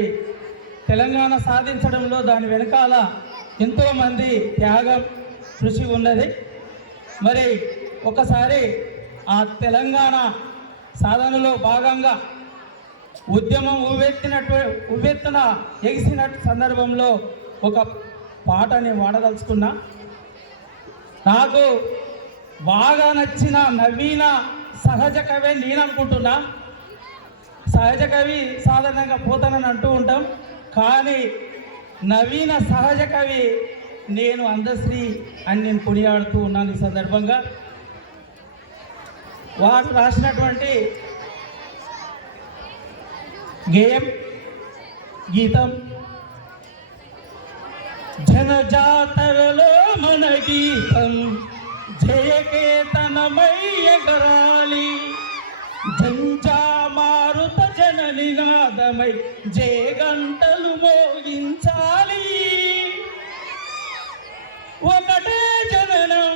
తెలంగాణ సాధించడంలో దాని వెనకాల ఎంతోమంది త్యాగం, కృషి ఉన్నది. మరి ఒకసారి ఆ తెలంగాణ సాధనలో భాగంగా ఉద్యమం ఉవ్వెత్తున ఎగిసిన సందర్భంలో ఒక పాటని వాడదలుచుకున్నా. నాకు బాగా నచ్చిన నవీన సహజ కవి నేననుకుంటున్నా. సహజ కవి సాధారణంగా పోతానని అంటూ ఉంటాం, కానీ నవీన సహజ కవి నేను అందశ్రీ అని నేను కొనియాడుతూ ఉన్నాను. ఈ సందర్భంగా వారు రాసినటువంటి గీతం జనజాతరలో మన గీతం జయకేతనమై ఎగరాలి, జంజామారుత జన నినాదమై జయగంటలు మోగించాలి. ఒకటే జననం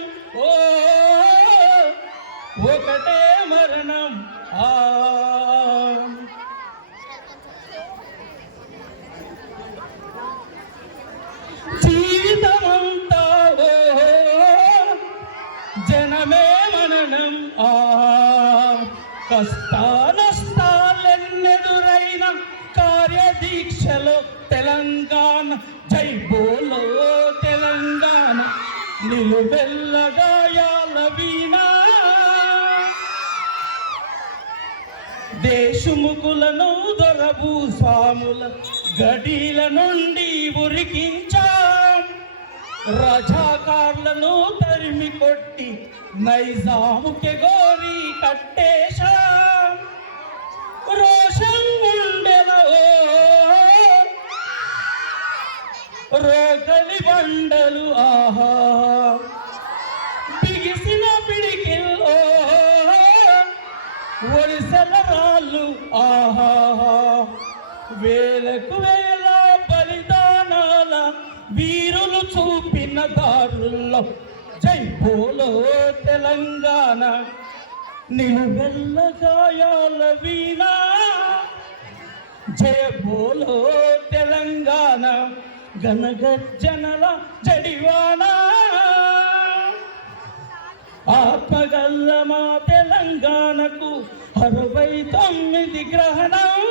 ఒకటే మరణం జీవితమంతా జనమే మననం కష్టానష్టాలెన్నెదురైన కార్యదీక్షలో తెలంగాణ జై బోలో తెలంగాణ నిలువెల్లగాయాల వీణా దేశముకులను దొరబు స్వాముల గడీల నుండి ఉరికించాం, రజాకార్లను తరిమి కొట్టి నైజాముకి గోరి కట్టేశాం. రోషం గుండెలో రోకలి బండలు బిగిసిన పిడికిల్లో ఒరిసెల రాళ్ళు వేలకు వేల బలిదానాల వీరులు చూపిన దారుల్లో జై బోలో తెలంగాణ నిలువెల్ల గాయాల వీణా జయ బోలో తెలంగాణ గనగర్జనల జడివానా ఆత్మగల్ల మా తెలంగాణకు 69 గ్రహణం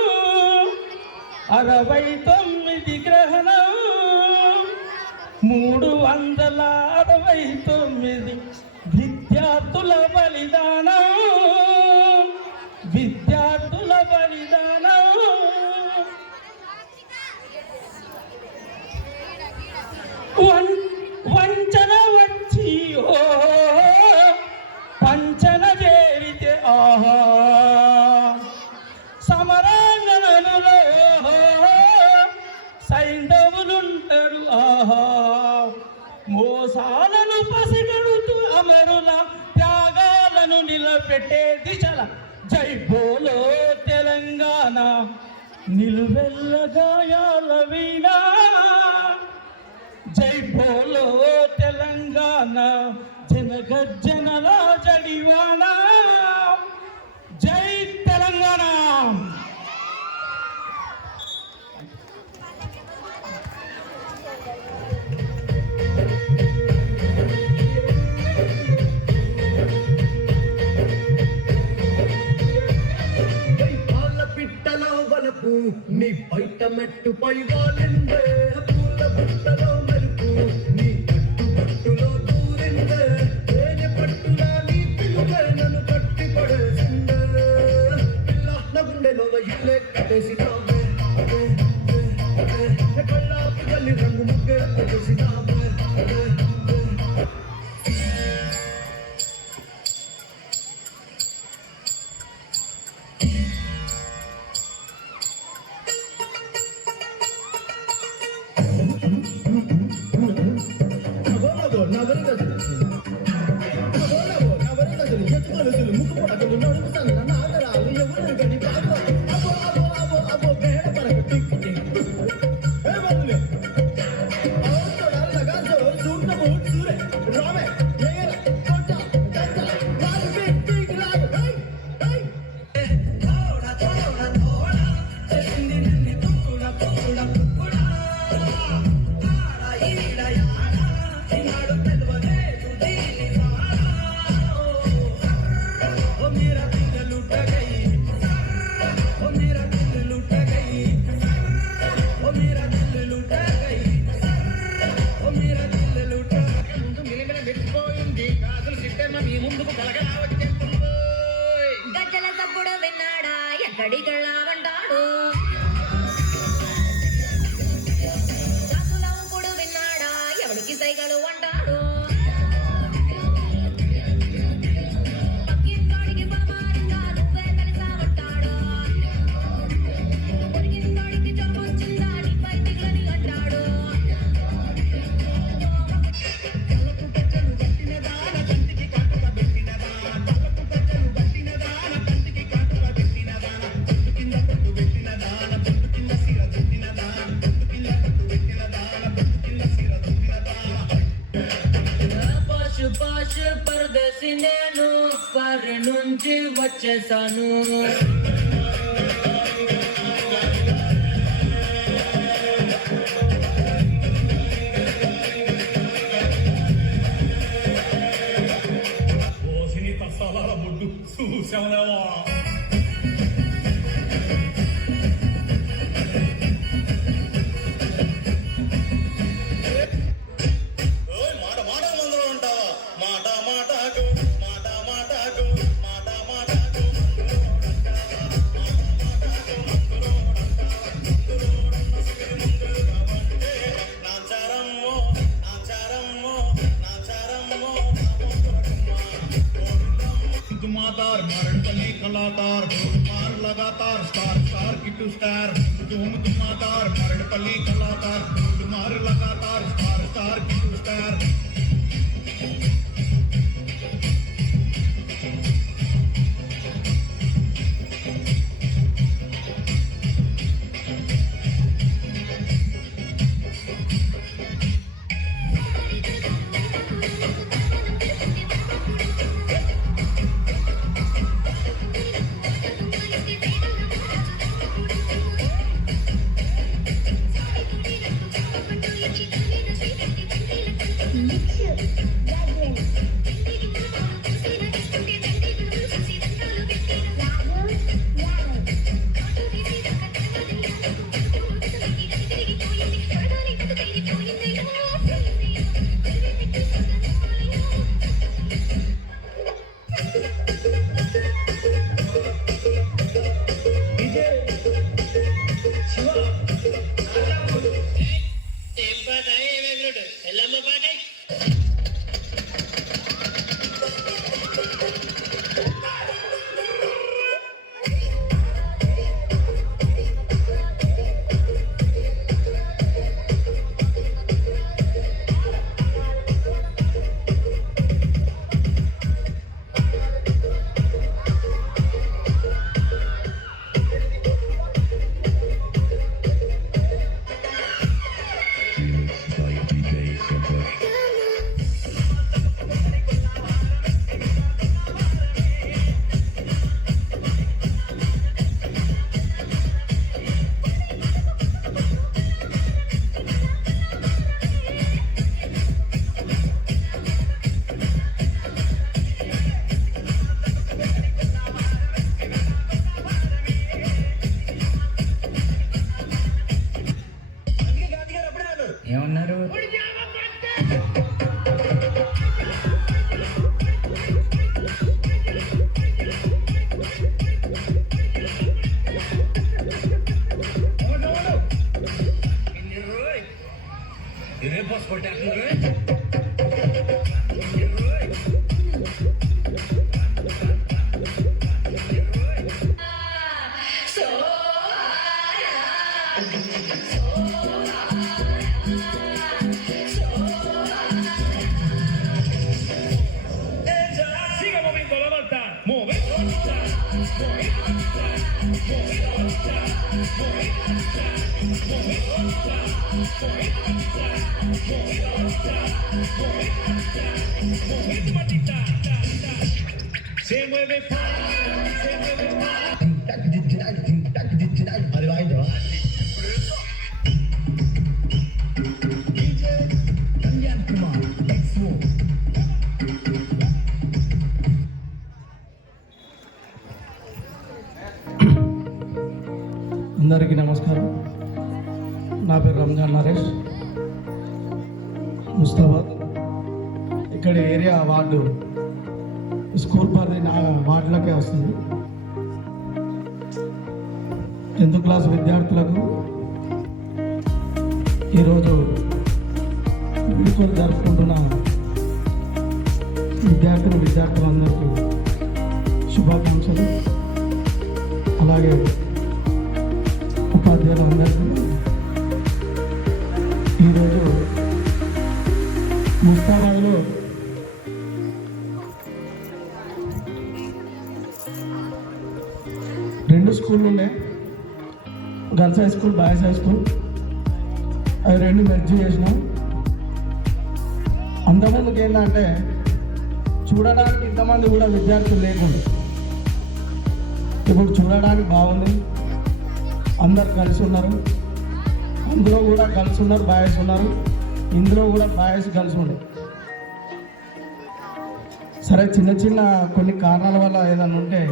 69 గ్రహణం 369 విద్యార్థుల బలిదానం విద్యార్థుల బలిదానం వంచన వచ్చి పంచన చేరితే సమరాంగణలో సైంధవులుంటారు మోసాలను పసిగడుతూ అమరుల త్యాగాలను నిలబెట్టే దిశల జై బోలో తెలంగాణ నిలువెల్ల గాయాల వీణా జై బోలో తెలంగాణ జనగర్జనల జడివానా జై తెలంగాణ. పిట్టలో వలపు నీ బయట మెట్టుపై వాలిందే పూల బుట్టలో మెరుపు నీ కట్టుబట్టులో దూరిందే తేనె పట్టులా నీ పిలువే నన్ను కట్టి పడేసిందే పిల్ల నా గుండెలో ఇల్లే కట్టేసి కళ్ళాపు తెల్లని రంగు ముగ్గెత్త చూసినాము నగరి గజలు ఎత్తు గొలుసులు ముక్కు పొడకలు నడుము సన్న నాగరాలు ఎవరు గని పాప అబో అబో అబో అబో బేడ పరక టిక్కు టిక్కు ఏ బల్లి లగా జోర్ సూట్ బూట్ సూరే రామే ఏగల కొట్ట కట్ట వారి బిగ్ బిగ్ లాగ్ హై హై తోడా తోడా తోడా చెంది నిన్ను తోడా తోడా తోడా ఆడా ఈడా యాడా ఈనాడు తెల్వదే దీని సారా ఓ మేరా దిల్ లూట గయి ఓ మేరా దిల్ లూట గయి ఓ మేరా దిల్ లూట గయి ఓ మేరా దిల్ లూట ముందు మిలిమిల మెచ్చిపోయింది కాదులు సిస్టమ్ మీ ముందుకు కలగలా వచ్చేస్తుంది గజ్జల తప్పుడు విన్నాడా ఎక్కడికెళ్ళావంటాడు కాసుల ఊపుడు విన్నాడా ఎవడికి సైగలు అంటాడు పక్కింటోడికి పలమారంగా నువ్వే కలిసావంటాడు పొరిగింటోడికి జ్వరం వచ్చిందా నీపై దిగులని అంటాడు కళ్ళకు గజ్జలు పట్టిన దాన కంటికి కాటుక పెట్టిన దాన కళ్ళకు గజ్జలు పట్టిన దాన కంటికి కాటుక పెట్టిన దాన పొట్టు కింద పట్టు పెట్టిన దాన పొట్టు కింద సీర దుట్టిన దాన పొట్టు కింద పట్టు పెట్టిన దాన పొట్టు కింద సీర దుట్టిన దాన పాషు పాషు పరదేశి నేను వారి నుంచి వచ్చేసాను ఓసిని తస్సాల బొడ్డు చూసావనేవా మాట మాట మందులో ఉంటావా మాట మాటకు మాట మాటకు మాట మాటకు నాచారమ్మో నాచారమ్మో నాచారమ్మో मातार मरण पली कलाकार मार लगातार स्टार स्टार किटू स्टार तुम मातार मरण पली कलाकार मार लगातार स्टार स्टार किटू स्टार అది వాయించో కళ్యాణ్ కుమార్ ఎక్స్ఓ అందరికీ నమస్కారం. నా పేరు రంజాన్ నరేష్, ముస్తాబాద్. ఇక్కడ ఏరియా వార్డు స్కూల్ పరిధి నా వార్డులకే వస్తుంది. 10th క్లాస్ విద్యార్థులకు ఈరోజు వేడుకలు జరుపుకుంటున్న విద్యార్థులందరికీ శుభాకాంక్షలు. అలాగే ఉపాధ్యాయులందరికీ ఈరోజు ముస్తాబాద్లో రెండు స్కూళ్ళు ఉన్నాయి, girls high school, boys high school. అవి రెండు మెర్జ్ చేసినాం. అంతమందికి ఏంటంటే చూడడానికి ఇంతమంది కూడా విద్యార్థులు లేకుండా ఇప్పుడు చూడడానికి బాగుంది. అందరు కలిసి ఉన్నారు. అందులో కూడా కలిసి ఉన్నారు, బాయ్స్ ఉన్నారు. ఇందులో కూడా బాయ్స్ కలిసి ఉన్నాయి. సరే, చిన్న చిన్న కొన్ని కారణాల వల్ల ఏదైనా ఉంటే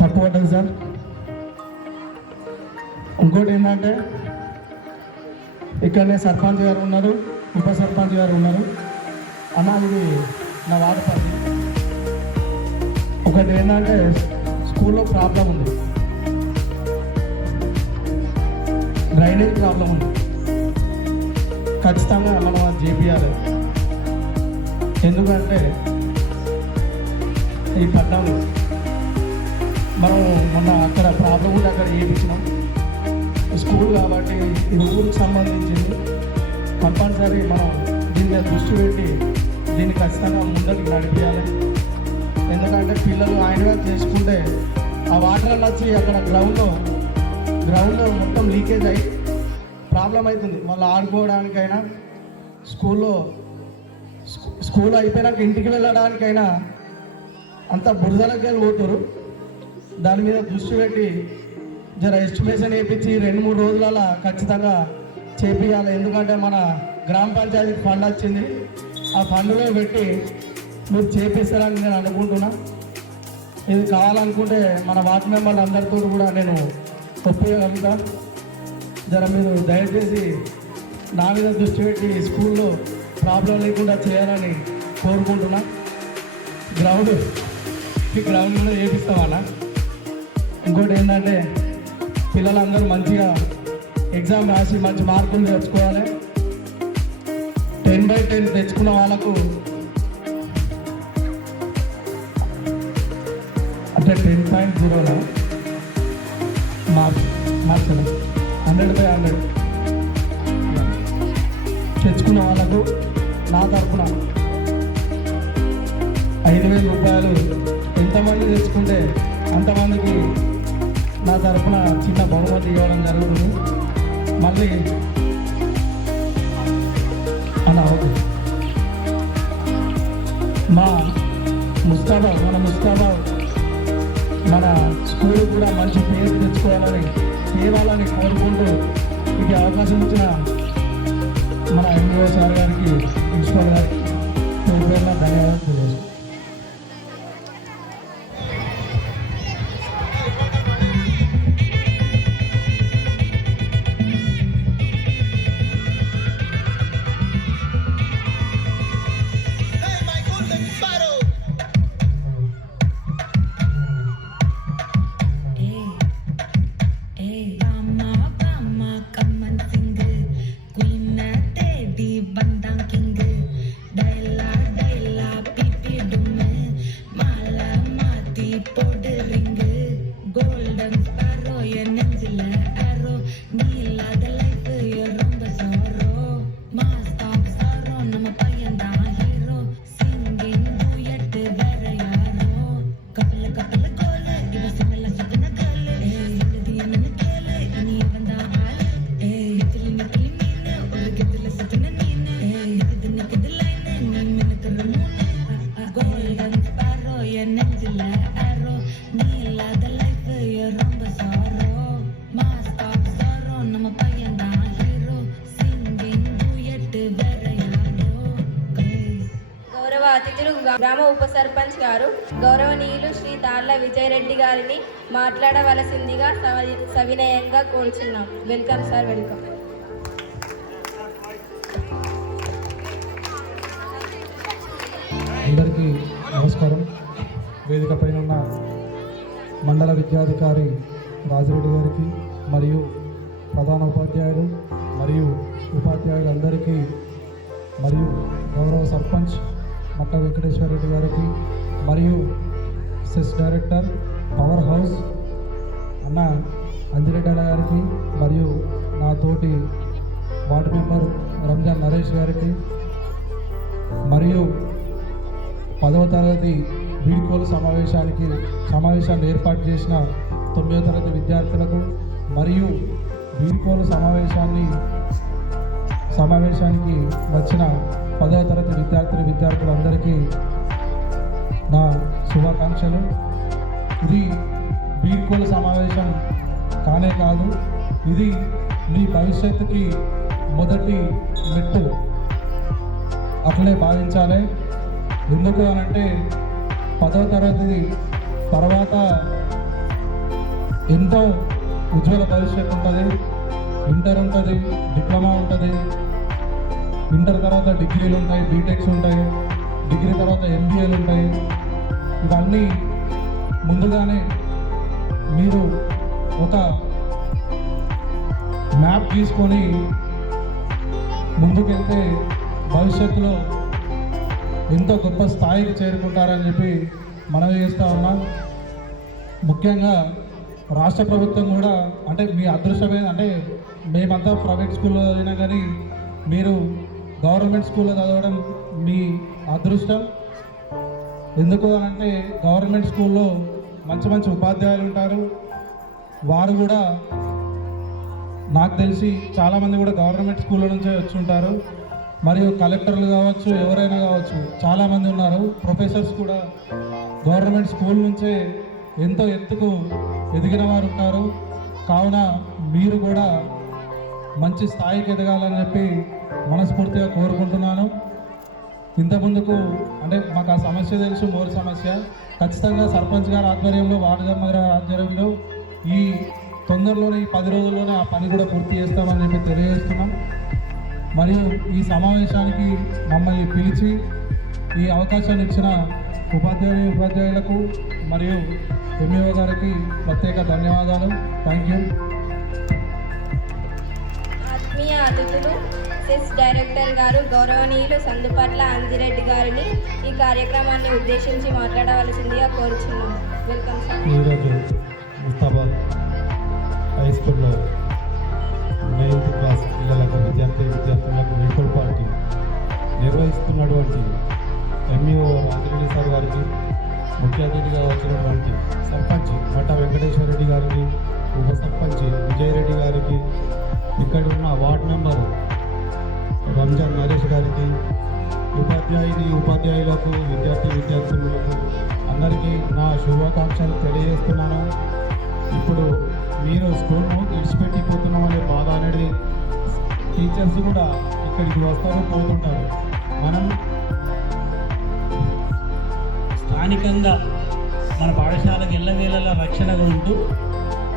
తప్పు పడ్డది సార్. ఇంకోటి ఏంటంటే ఇక్కడనే సర్పంచ్ గారు ఉన్నారు, ఉప సర్పంచ్ గారు ఉన్నారు. అన్న, ఇది నా వార్డు పరిధి. ఒకటి ఏంటంటే స్కూల్లో ప్రాబ్లం ఉంది, డ్రైనేజ్ ప్రాబ్లం ఉంది. ఖచ్చితంగా మనం అది చేపియాలి. ఎందుకంటే ఈ పట్టణంలో మనం మొన్న అక్కడ ప్రాబ్లం ఉంటే అక్కడ చేయించినాం. స్కూల్ కాబట్టి ఇది ఊరికి సంబంధించింది. కంపల్సరీ మనం దీని మీద దృష్టి పెట్టి దీన్ని ఖచ్చితంగా ముందరికి నడిపించాలి. ఎందుకంటే పిల్లలు ఆయనగా చేసుకుంటే ఆ వాటర్ వచ్చి అక్కడ గ్రౌండ్లో మొత్తం లీకేజ్ అయ్యి ప్రాబ్లం అవుతుంది. వాళ్ళు ఆడుకోవడానికైనా స్కూల్ అయిపోయినాక ఇంటికి వెళ్ళడానికైనా అంత బురదలకి వెళ్ళి పోతారు. దాని మీద దృష్టి పెట్టి జర ఎస్టిమేషన్ వేయించి 2-3 రోజులలో ఖచ్చితంగా చేపియాలి. ఎందుకంటే మన గ్రామ పంచాయతీకి ఫండ్ వచ్చింది. ఆ ఫండ్లో పెట్టి మీరు చేపిస్తారని నేను అనుకుంటున్నా. ఇది కావాలనుకుంటే మన వార్డు మెంబర్లు అందరితో కూడా నేను ఒప్పగలుగుతా. జర మీరు దయచేసి నా మీద దృష్టి పెట్టి స్కూల్లో ప్రాబ్లం లేకుండా చేయాలని కోరుకుంటున్నా. గ్రౌండ్ కూడా చేపిస్తామన్నా. ఇంకోటి ఏంటంటే పిల్లలందరూ మంచిగా ఎగ్జామ్ రాసి మంచి మార్కులు తెచ్చుకోవాలి. 10/10 తెచ్చుకున్న వాళ్ళకు అంటే 10.0 మార్క్స్ 100/100 తెచ్చుకున్న వాళ్ళకు నా తరఫున 5,000 రూపాయలు ఎంతమంది తెచ్చుకుంటే అంతమందికి నా తరఫున చిన్న బహుమతి ఇవ్వడం జరుగుతుంది. మళ్ళీ ఓకే, మన ముస్తాబాద్ మన స్కూల్ కూడా మంచి పేరు తేవాలని కోరుకుంటూ ఇది అవకాశం ఇచ్చిన మన ఎంఈఓ సార్ గారికి, ప్రిన్సిపల్ గారికి పేరు ధన్యవాదాలు తెలియజేస్తాను. Come and sing, Queen Teddy Bandang King. అతిథులు గ్రామ ఉప సర్పంచ్ గారు గౌరవనీయులు శ్రీ తాళ్ల విజయరెడ్డి గారిని మాట్లాడవలసిందిగా సవినయంగా కోరుచున్నాం. Welcome sir, welcome. అందరికీ నమస్కారం. వేదిక పైన ఉన్న మండల విద్యాధికారి రాజిరెడ్డి గారికి మరియు ప్రధాన ఉపాధ్యాయులు మరియు ఉపాధ్యాయులందరికీ మరియు గౌరవ సర్పంచ్ మట్ట వెంకటేశ్వర రెడ్డి గారికి మరియు సెస్ డైరెక్టర్ పవర్ హౌస్ అన్న అంజిరెడ్డి గారికి మరియు నా తోటి వార్డు మెంబర్ రంజాన్ నరేష్ గారికి మరియు 10వ తరగతి వీడ్కోలు సమావేశాన్ని ఏర్పాటు చేసిన 9వ తరగతి విద్యార్థులకు మరియు వీడ్కోలు సమావేశానికి వచ్చిన 10వ తరగతి విద్యార్థులందరికీ నా శుభాకాంక్షలు. ఇది వీడ్కోలు సమావేశం కానే కాదు, ఇది మీ భవిష్యత్తుకి మొదటి మెట్టు అట్లనే భావించాలి. ఎందుకు అనంటే 10వ తరగతి తర్వాత ఎంతో ఉజ్వల భవిష్యత్తు ఉంటుంది. ఇంటర్ ఉంటుంది, డిప్లొమా ఉంటుంది, ఇంటర్ తర్వాత డిగ్రీలు ఉంటాయి, బీటెక్స్ ఉంటాయి, డిగ్రీ తర్వాత ఎంబీఏలు ఉంటాయి. ఇవన్నీ ముందుగానే మీరు ఒక మ్యాప్ తీసుకొని ముందుకెళ్తే భవిష్యత్తులో ఎంతో గొప్ప స్థాయికి చేరుకుంటారని చెప్పి మనవి చేస్తూ ఉన్నాం. ముఖ్యంగా రాష్ట్ర ప్రభుత్వం కూడా అంటే మీ అదృష్టమైన అంటే మేమంతా ప్రైవేట్ స్కూల్లో చదివినా కానీ మీరు గవర్నమెంట్ స్కూల్లో చదవడం మీ అదృష్టం. ఎందుకు అంటే గవర్నమెంట్ స్కూల్లో మంచి మంచి ఉపాధ్యాయులు ఉంటారు. వారు కూడా నాకు తెలిసి చాలామంది కూడా గవర్నమెంట్ స్కూళ్ళ నుంచే వచ్చి ఉంటారు. మరియు కలెక్టర్లు కావచ్చు, ఎవరైనా కావచ్చు, చాలామంది ఉన్నారు. ప్రొఫెసర్స్ కూడా గవర్నమెంట్ స్కూల్ నుంచే ఎంతో ఎత్తుకు ఎదిగిన వారు ఉంటారు. కావున మీరు కూడా మంచి స్థాయికి ఎదగాలని చెప్పి మనస్ఫూర్తిగా కోరుకుంటున్నాను. ఇంతకుముందుకు అంటే మాకు ఆ సమస్య తెలుసు, మోరు సమస్య. ఖచ్చితంగా సర్పంచ్ గారి ఆధ్వర్యంలో, వార్డుగమ్మ గారి ఆధ్వర్యంలో ఈ తొందరలోనే ఈ 10 రోజుల్లోనే ఆ పని కూడా పూర్తి చేస్తామని చెప్పి తెలియజేస్తున్నాం. మరియు ఈ సమావేశానికి మమ్మల్ని పిలిచి ఈ అవకాశాన్ని ఇచ్చిన ఉపాధ్యాయులకు మరియు ఎంఈఓ గారికి ప్రత్యేక ధన్యవాదాలు. Thank you. ఆత్మీయ అతిథులు సెస్ డైరెక్టర్ గారు గౌరవనీయులు సందుపట్ల అంజిరెడ్డి గారిని ఈ కార్యక్రమాన్ని ఉద్దేశించి మాట్లాడవలసిందిగా కోరుచున్నాము. Welcome sir. ఈరోజు ముస్తాబాద్ హై స్కూల్లో 9th క్లాస్ పిల్లలకు విద్యార్థులకు వీడ్కోలు పార్టీ నిర్వహిస్తున్నటువంటి ఎంఈఓ రాజిరెడ్డి సార్ గారికి, ముఖ్య అతిథిగా వచ్చినటువంటి సర్పంచ్ మట్ట వెంకటేశ్వర రెడ్డి గారికి, ఉప సర్పంచ్ విజయరెడ్డి గారికి, ఇక్కడ ఉన్న వార్డు మెంబర్ రంజాన్ నరేష్ గారికి, ఉపాధ్యాయులకు, విద్యార్థులకు అందరికీ నా శుభాకాంక్షలు తెలియజేస్తున్నాను. ఇప్పుడు మీరు స్కూల్ను విడిచిపెట్టిపోతున్నాం అనే బాధ అనేది టీచర్స్ కూడా ఇక్కడికి వస్తారు, పోతుంటారు. మనం స్థానికంగా మన పాఠశాలకు ఎల్లవేళలా రక్షణగా ఉంటూ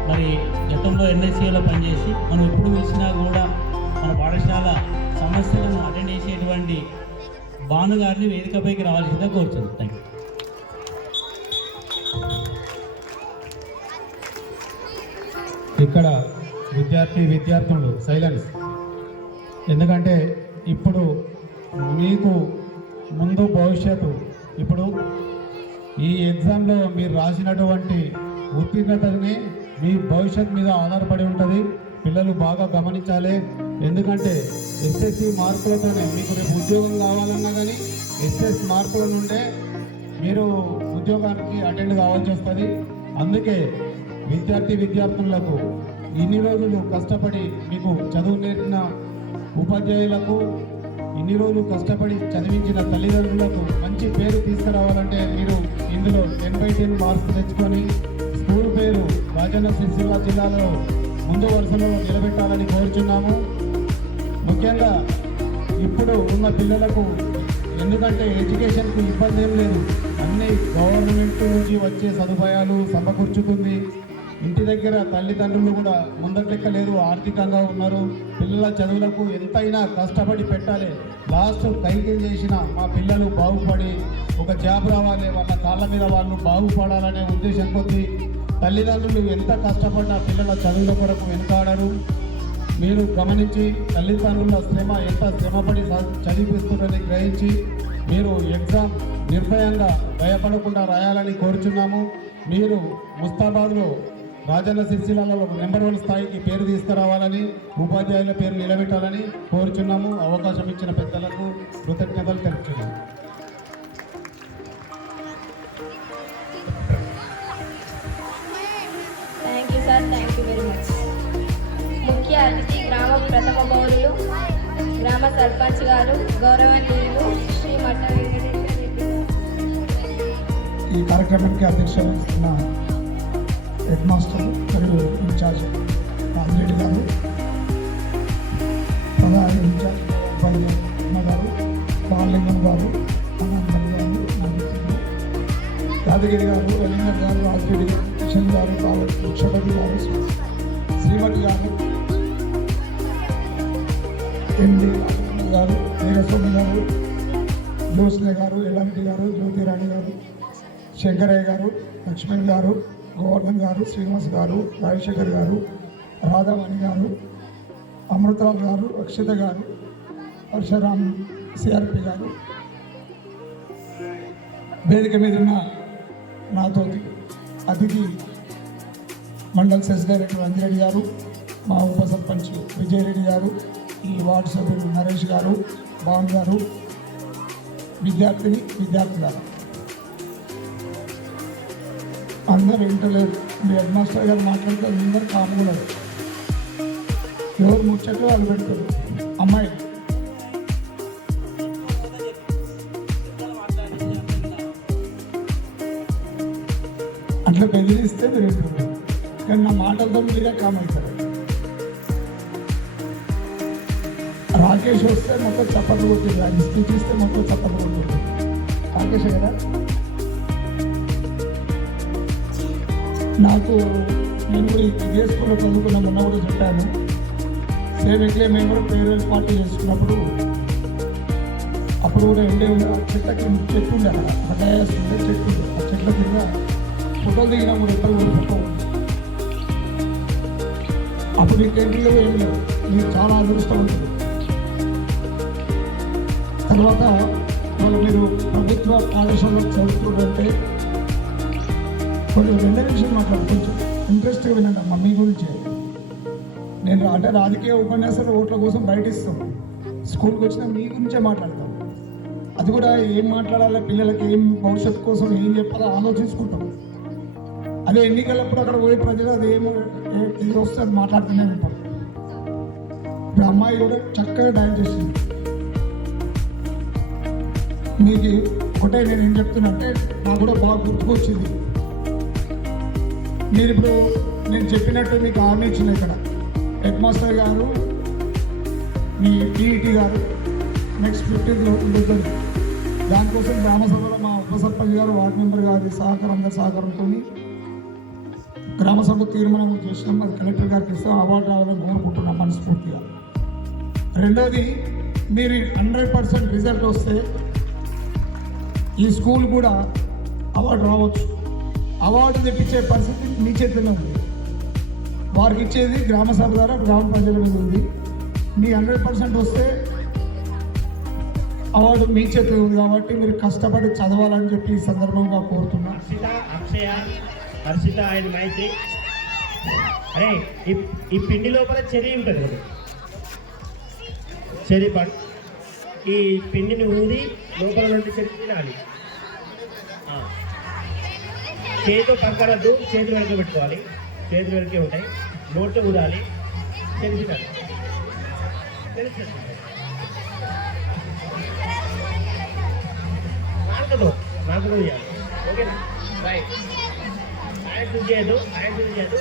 మరి గతంలో ఎన్ఎస్సీలో పనిచేసి మనం ఎప్పుడు పిలిచినా కూడా మన పాఠశాల సమస్యలను అటెండ్ చేసేటువంటి భానుగారిని వేదికపైకి రావాల్సిందిగా కోరుతుంది. Thank you. ఇక్కడ విద్యార్థులు సైలెన్స్. ఎందుకంటే ఇప్పుడు మీకు ముందు భవిష్యత్తు, ఇప్పుడు ఈ ఎగ్జామ్లో మీరు రాసినటువంటి ఉత్తీర్ణతని మీ భవిష్యత్తు మీద ఆధారపడి ఉంటుంది. పిల్లలు బాగా గమనించాలి. ఎందుకంటే ఎస్ఎస్సి మార్కులతోనే మీకు రేపు ఉద్యోగం కావాలన్నా కానీ ఎస్ఎస్ మార్కుల నుండే మీరు ఉద్యోగానికి అటెండ్ కావాల్సి వస్తుంది. అందుకే విద్యార్థులకు ఇన్ని రోజులు కష్టపడి మీకు చదువు నేర్పిన ఉపాధ్యాయులకు, ఇన్ని రోజులు కష్టపడి చదివించిన తల్లిదండ్రులకు మంచి పేరు తీసుకురావాలంటే మీరు ఇందులో 10/10 మార్క్స్ తెచ్చుకొని స్కూల్ పేరు రాజన్న సిరిసిల్ల జిల్లాలో ముందు వరుసలో నిలబెట్టాలని కోరుచున్నాము. ముఖ్యంగా ఇప్పుడు ఉన్న పిల్లలకు ఎందుకంటే ఎడ్యుకేషన్కు ఇబ్బంది ఏం లేదు, అన్ని గవర్నమెంట్ నుంచి వచ్చే సదుపాయాలు సమకూర్చుతుంది. ఇంటి దగ్గర తల్లిదండ్రులు కూడా ముందటెక్క లేరు, ఆర్థికంగా ఉన్నారు. పిల్లల చదువులకు ఎంతైనా కష్టపడి పెట్టాలి. లాస్ట్ కైకిల్ చేసిన మా పిల్లలు బాగుపడి ఒక జాబ్ రావాలి, వాళ్ళ కాళ్ళ మీద వాళ్ళు బాగుపడాలనే ఉద్దేశం కొద్దీ తల్లిదండ్రులు ఎంత కష్టపడినా పిల్లల చదువుల కొరకు వెనుకాడరు. మీరు గమనించి తల్లిదండ్రుల శ్రమ ఎంత శ్రమపడి చదివిస్తున్నారని గ్రహించి మీరు ఎగ్జామ్ నిర్భయంగా భయపడకుండా రాయాలని కోరుచున్నాము. మీరు ముస్తాబాద్లో రాజన్న సిరిసిల్లలో నెంబర్ 1 స్థాయికి పేరు తీసుకురావాలని, ఉపాధ్యాయుల పేరు నిలబెట్టాలని కోరుచున్నాము. అవకాశం ఇచ్చిన పెద్దలకు కృతజ్ఞతలు తెలుపుతున్నాము. Thank you sir, thank you very much. ముఖ్య అతిథి గ్రామ ప్రథమ పౌరులు, గ్రామ సర్పంచ్ గారు, గౌరవనీయులు శ్రీ మట్ట వెంకటేశ్వర రెడ్డి. ఈ కార్యక్రమానికి అధ్యక్షత వహిస్తున్న హెడ్ మాస్టర్ మరియు ఇన్ఛార్జ్ రాజిరెడ్డి గారు, ప్రధాన ఇన్ఛార్జ్ అన్న గారు, బాలలింగం గారు, అనంతం గారు, యాదగిరి గారు, రవీందర్ గారు, రాజిరెడ్డి గారు, కిషన్ గారు, వృక్షపతి గారు, శ్రీమతి గారు, ఎండి గారు, వీరస్వామి గారు, జ్యోత్స్న గారు, ఎల్లంటి గారు, జ్యోతిరాణి గారు, శంకరయ్య గారు, లక్ష్మణ్ గారు, గోవర్ధన్ గారు, శ్రీనివాస్ గారు, రాజశేఖర్ గారు, రాధావాణి గారు, అమృతరావు గారు, అక్షిత గారు, పరశురామ్ సిఆర్పి గారు, వేదిక మీద ఉన్న నాతోటి అతిథి మండల్ సెస్ డైరెక్టర్ అంజిరెడ్డి గారు, మా ఉప సర్పంచ్ విజయరెడ్డి గారు, ఈ వార్డు సభ్యులు నరేష్ గారు, భావన్ గారు, విద్యార్థులు అందరూ వింటలేరు. మీ హెడ్ మాస్టర్ గారు మాట్లాడితే అందరూ కాముకున్నారు. ఎవరు ముచ్చట్లు వాళ్ళు పెడతారు. అమ్మాయి అట్లా బెదిరిస్తే మీరు వింటున్నారు, కానీ నా మాటలతో మీరే కామవుతారు. రాకేష్ వస్తే మొత్తం చప్పట్లు కొట్టింది, ఆయన స్పీచ్ ఇస్తే మొత్తం చప్పట్లు కొట్టింది. రాకేష్ కదా. నాకు నేను కూడా ఇదే స్కూల్లో చదువుకున్న మొన్న కూడా చెప్పాను. సేమ్ ఇట్లే మేము కూడా ఫేర్వెల్ పార్టీ చేసుకున్నప్పుడు అప్పుడు కూడా ఎండే ఉండే చెట్లకి చెట్టు ఉండే, అక్కడ ఉండే చెట్టు ఉండే, ఆ చెట్ల కింద ఫోటోలు దిగినా కూడా ఎక్కడ కూడా ఫోటో ఉంది. అప్పుడు ఇంకేంటిలో ఏం లేదు, మీరు చాలా అదృష్టం ఉంటుంది. తర్వాత వాళ్ళు మీరు ప్రభుత్వ పాఠశాలలో చదువుతుంటే కొన్ని 2 నిమిషాలు మాట్లాడు, కొంచెం ఇంట్రెస్ట్గా వినండి అమ్మ. మీ గురించి నేను అంటే రాజకీయ ఉపన్యాసాలు ఓట్ల కోసం బయట ఇస్తాం, స్కూల్కి వచ్చిన మీ గురించే మాట్లాడతాం. అది కూడా ఏం మాట్లాడాలి, పిల్లలకి ఏం భవిష్యత్తు కోసం ఏం చెప్పాలో ఆలోచించుకుంటాం. అదే ఎన్నికలప్పుడు అక్కడ పోయి ప్రజలు అది ఏది వస్తే అది మాట్లాడుతూనే ఉంటాం. ఇప్పుడు అమ్మాయి కూడా చక్కగా డాన్స్ చేసింది. మీకు ఒకటే నేను ఏం చెప్తున్నా అంటే నాకు కూడా బాగా గుర్తుకొచ్చింది. మీరు ఇప్పుడు నేను చెప్పినట్టు మీకు హామీ ఇచ్చిన ఇక్కడ హెడ్ మాస్టర్ గారు, మీ టీఈటీ గారు నెక్స్ట్ 15th ఉంటుంది. దానికోసం గ్రామ సభలో మా ఉప సర్పంచ్ గారు, వార్డు మెంబర్ గారి సహకారం, అందరి సహకారంతో గ్రామ సభ తీర్మానం చేసినాం. అది కలెక్టర్ గారికి ఇస్తాం. అవార్డు రావాలని కోరుకుంటున్నాం మనస్ఫూర్తిగా. రెండోది, మీరు 100% రిజల్ట్ వస్తే ఈ స్కూల్ కూడా అవార్డు రావచ్చు. అవార్డు తెప్పించే పరిస్థితి మీ చేతిలో ఉంది. వారికి ఇచ్చేది గ్రామ సభ ద్వారా గ్రామ ప్రజల మీద ఉంది. మీ 100% వస్తే అవార్డు మీ చేతిలో ఉంది. కాబట్టి మీరు కష్టపడి చదవాలని చెప్పి ఈ సందర్భంగా కోరుతున్నాను. హర్షిత ఆయన మైత్రి. అరే ఈ పిండి లోపల చెరి ఉంటుంది కదా, చెరి పండు. ఈ పిండిని ఊది లోపల నుండి చెరి తినాలి. చేతితో పక్కనద్దు, చేతులు వెనక పెట్టుకోవాలి. చేతులు వెనకే ఉంటాయి. నోట్లో ఊదాలి, చెరి తినాలి. నాకు చేయాలి. ఓకేనా? రైట్. ఆయన చూసి చేయదు, ఆయన చూసి చేయదు.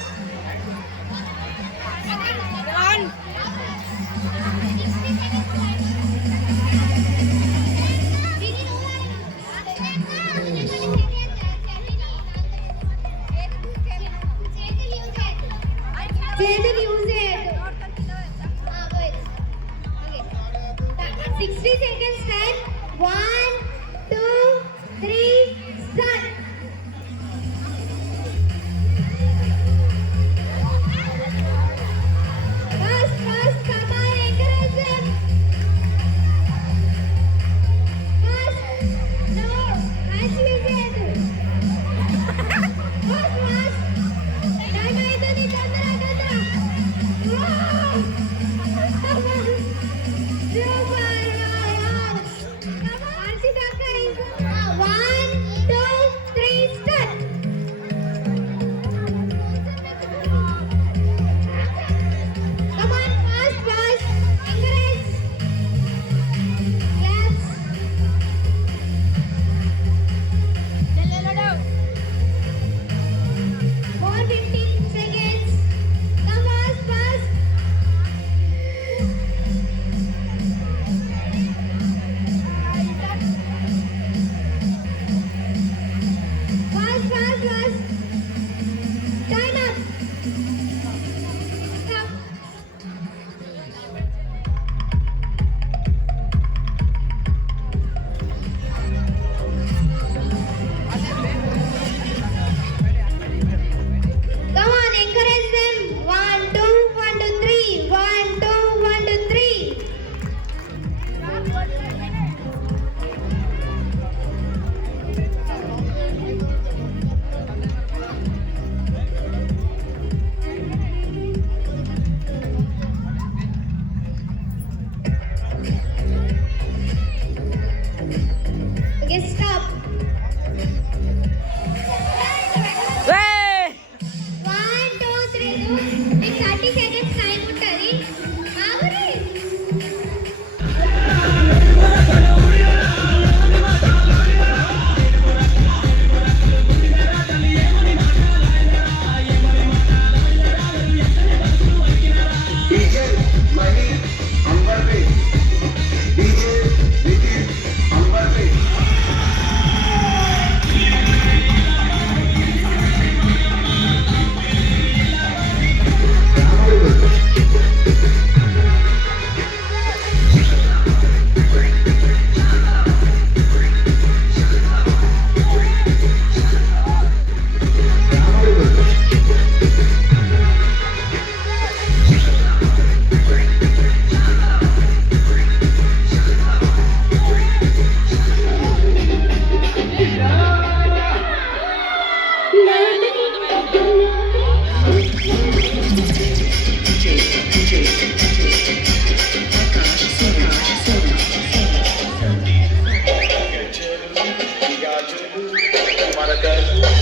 కర్పూర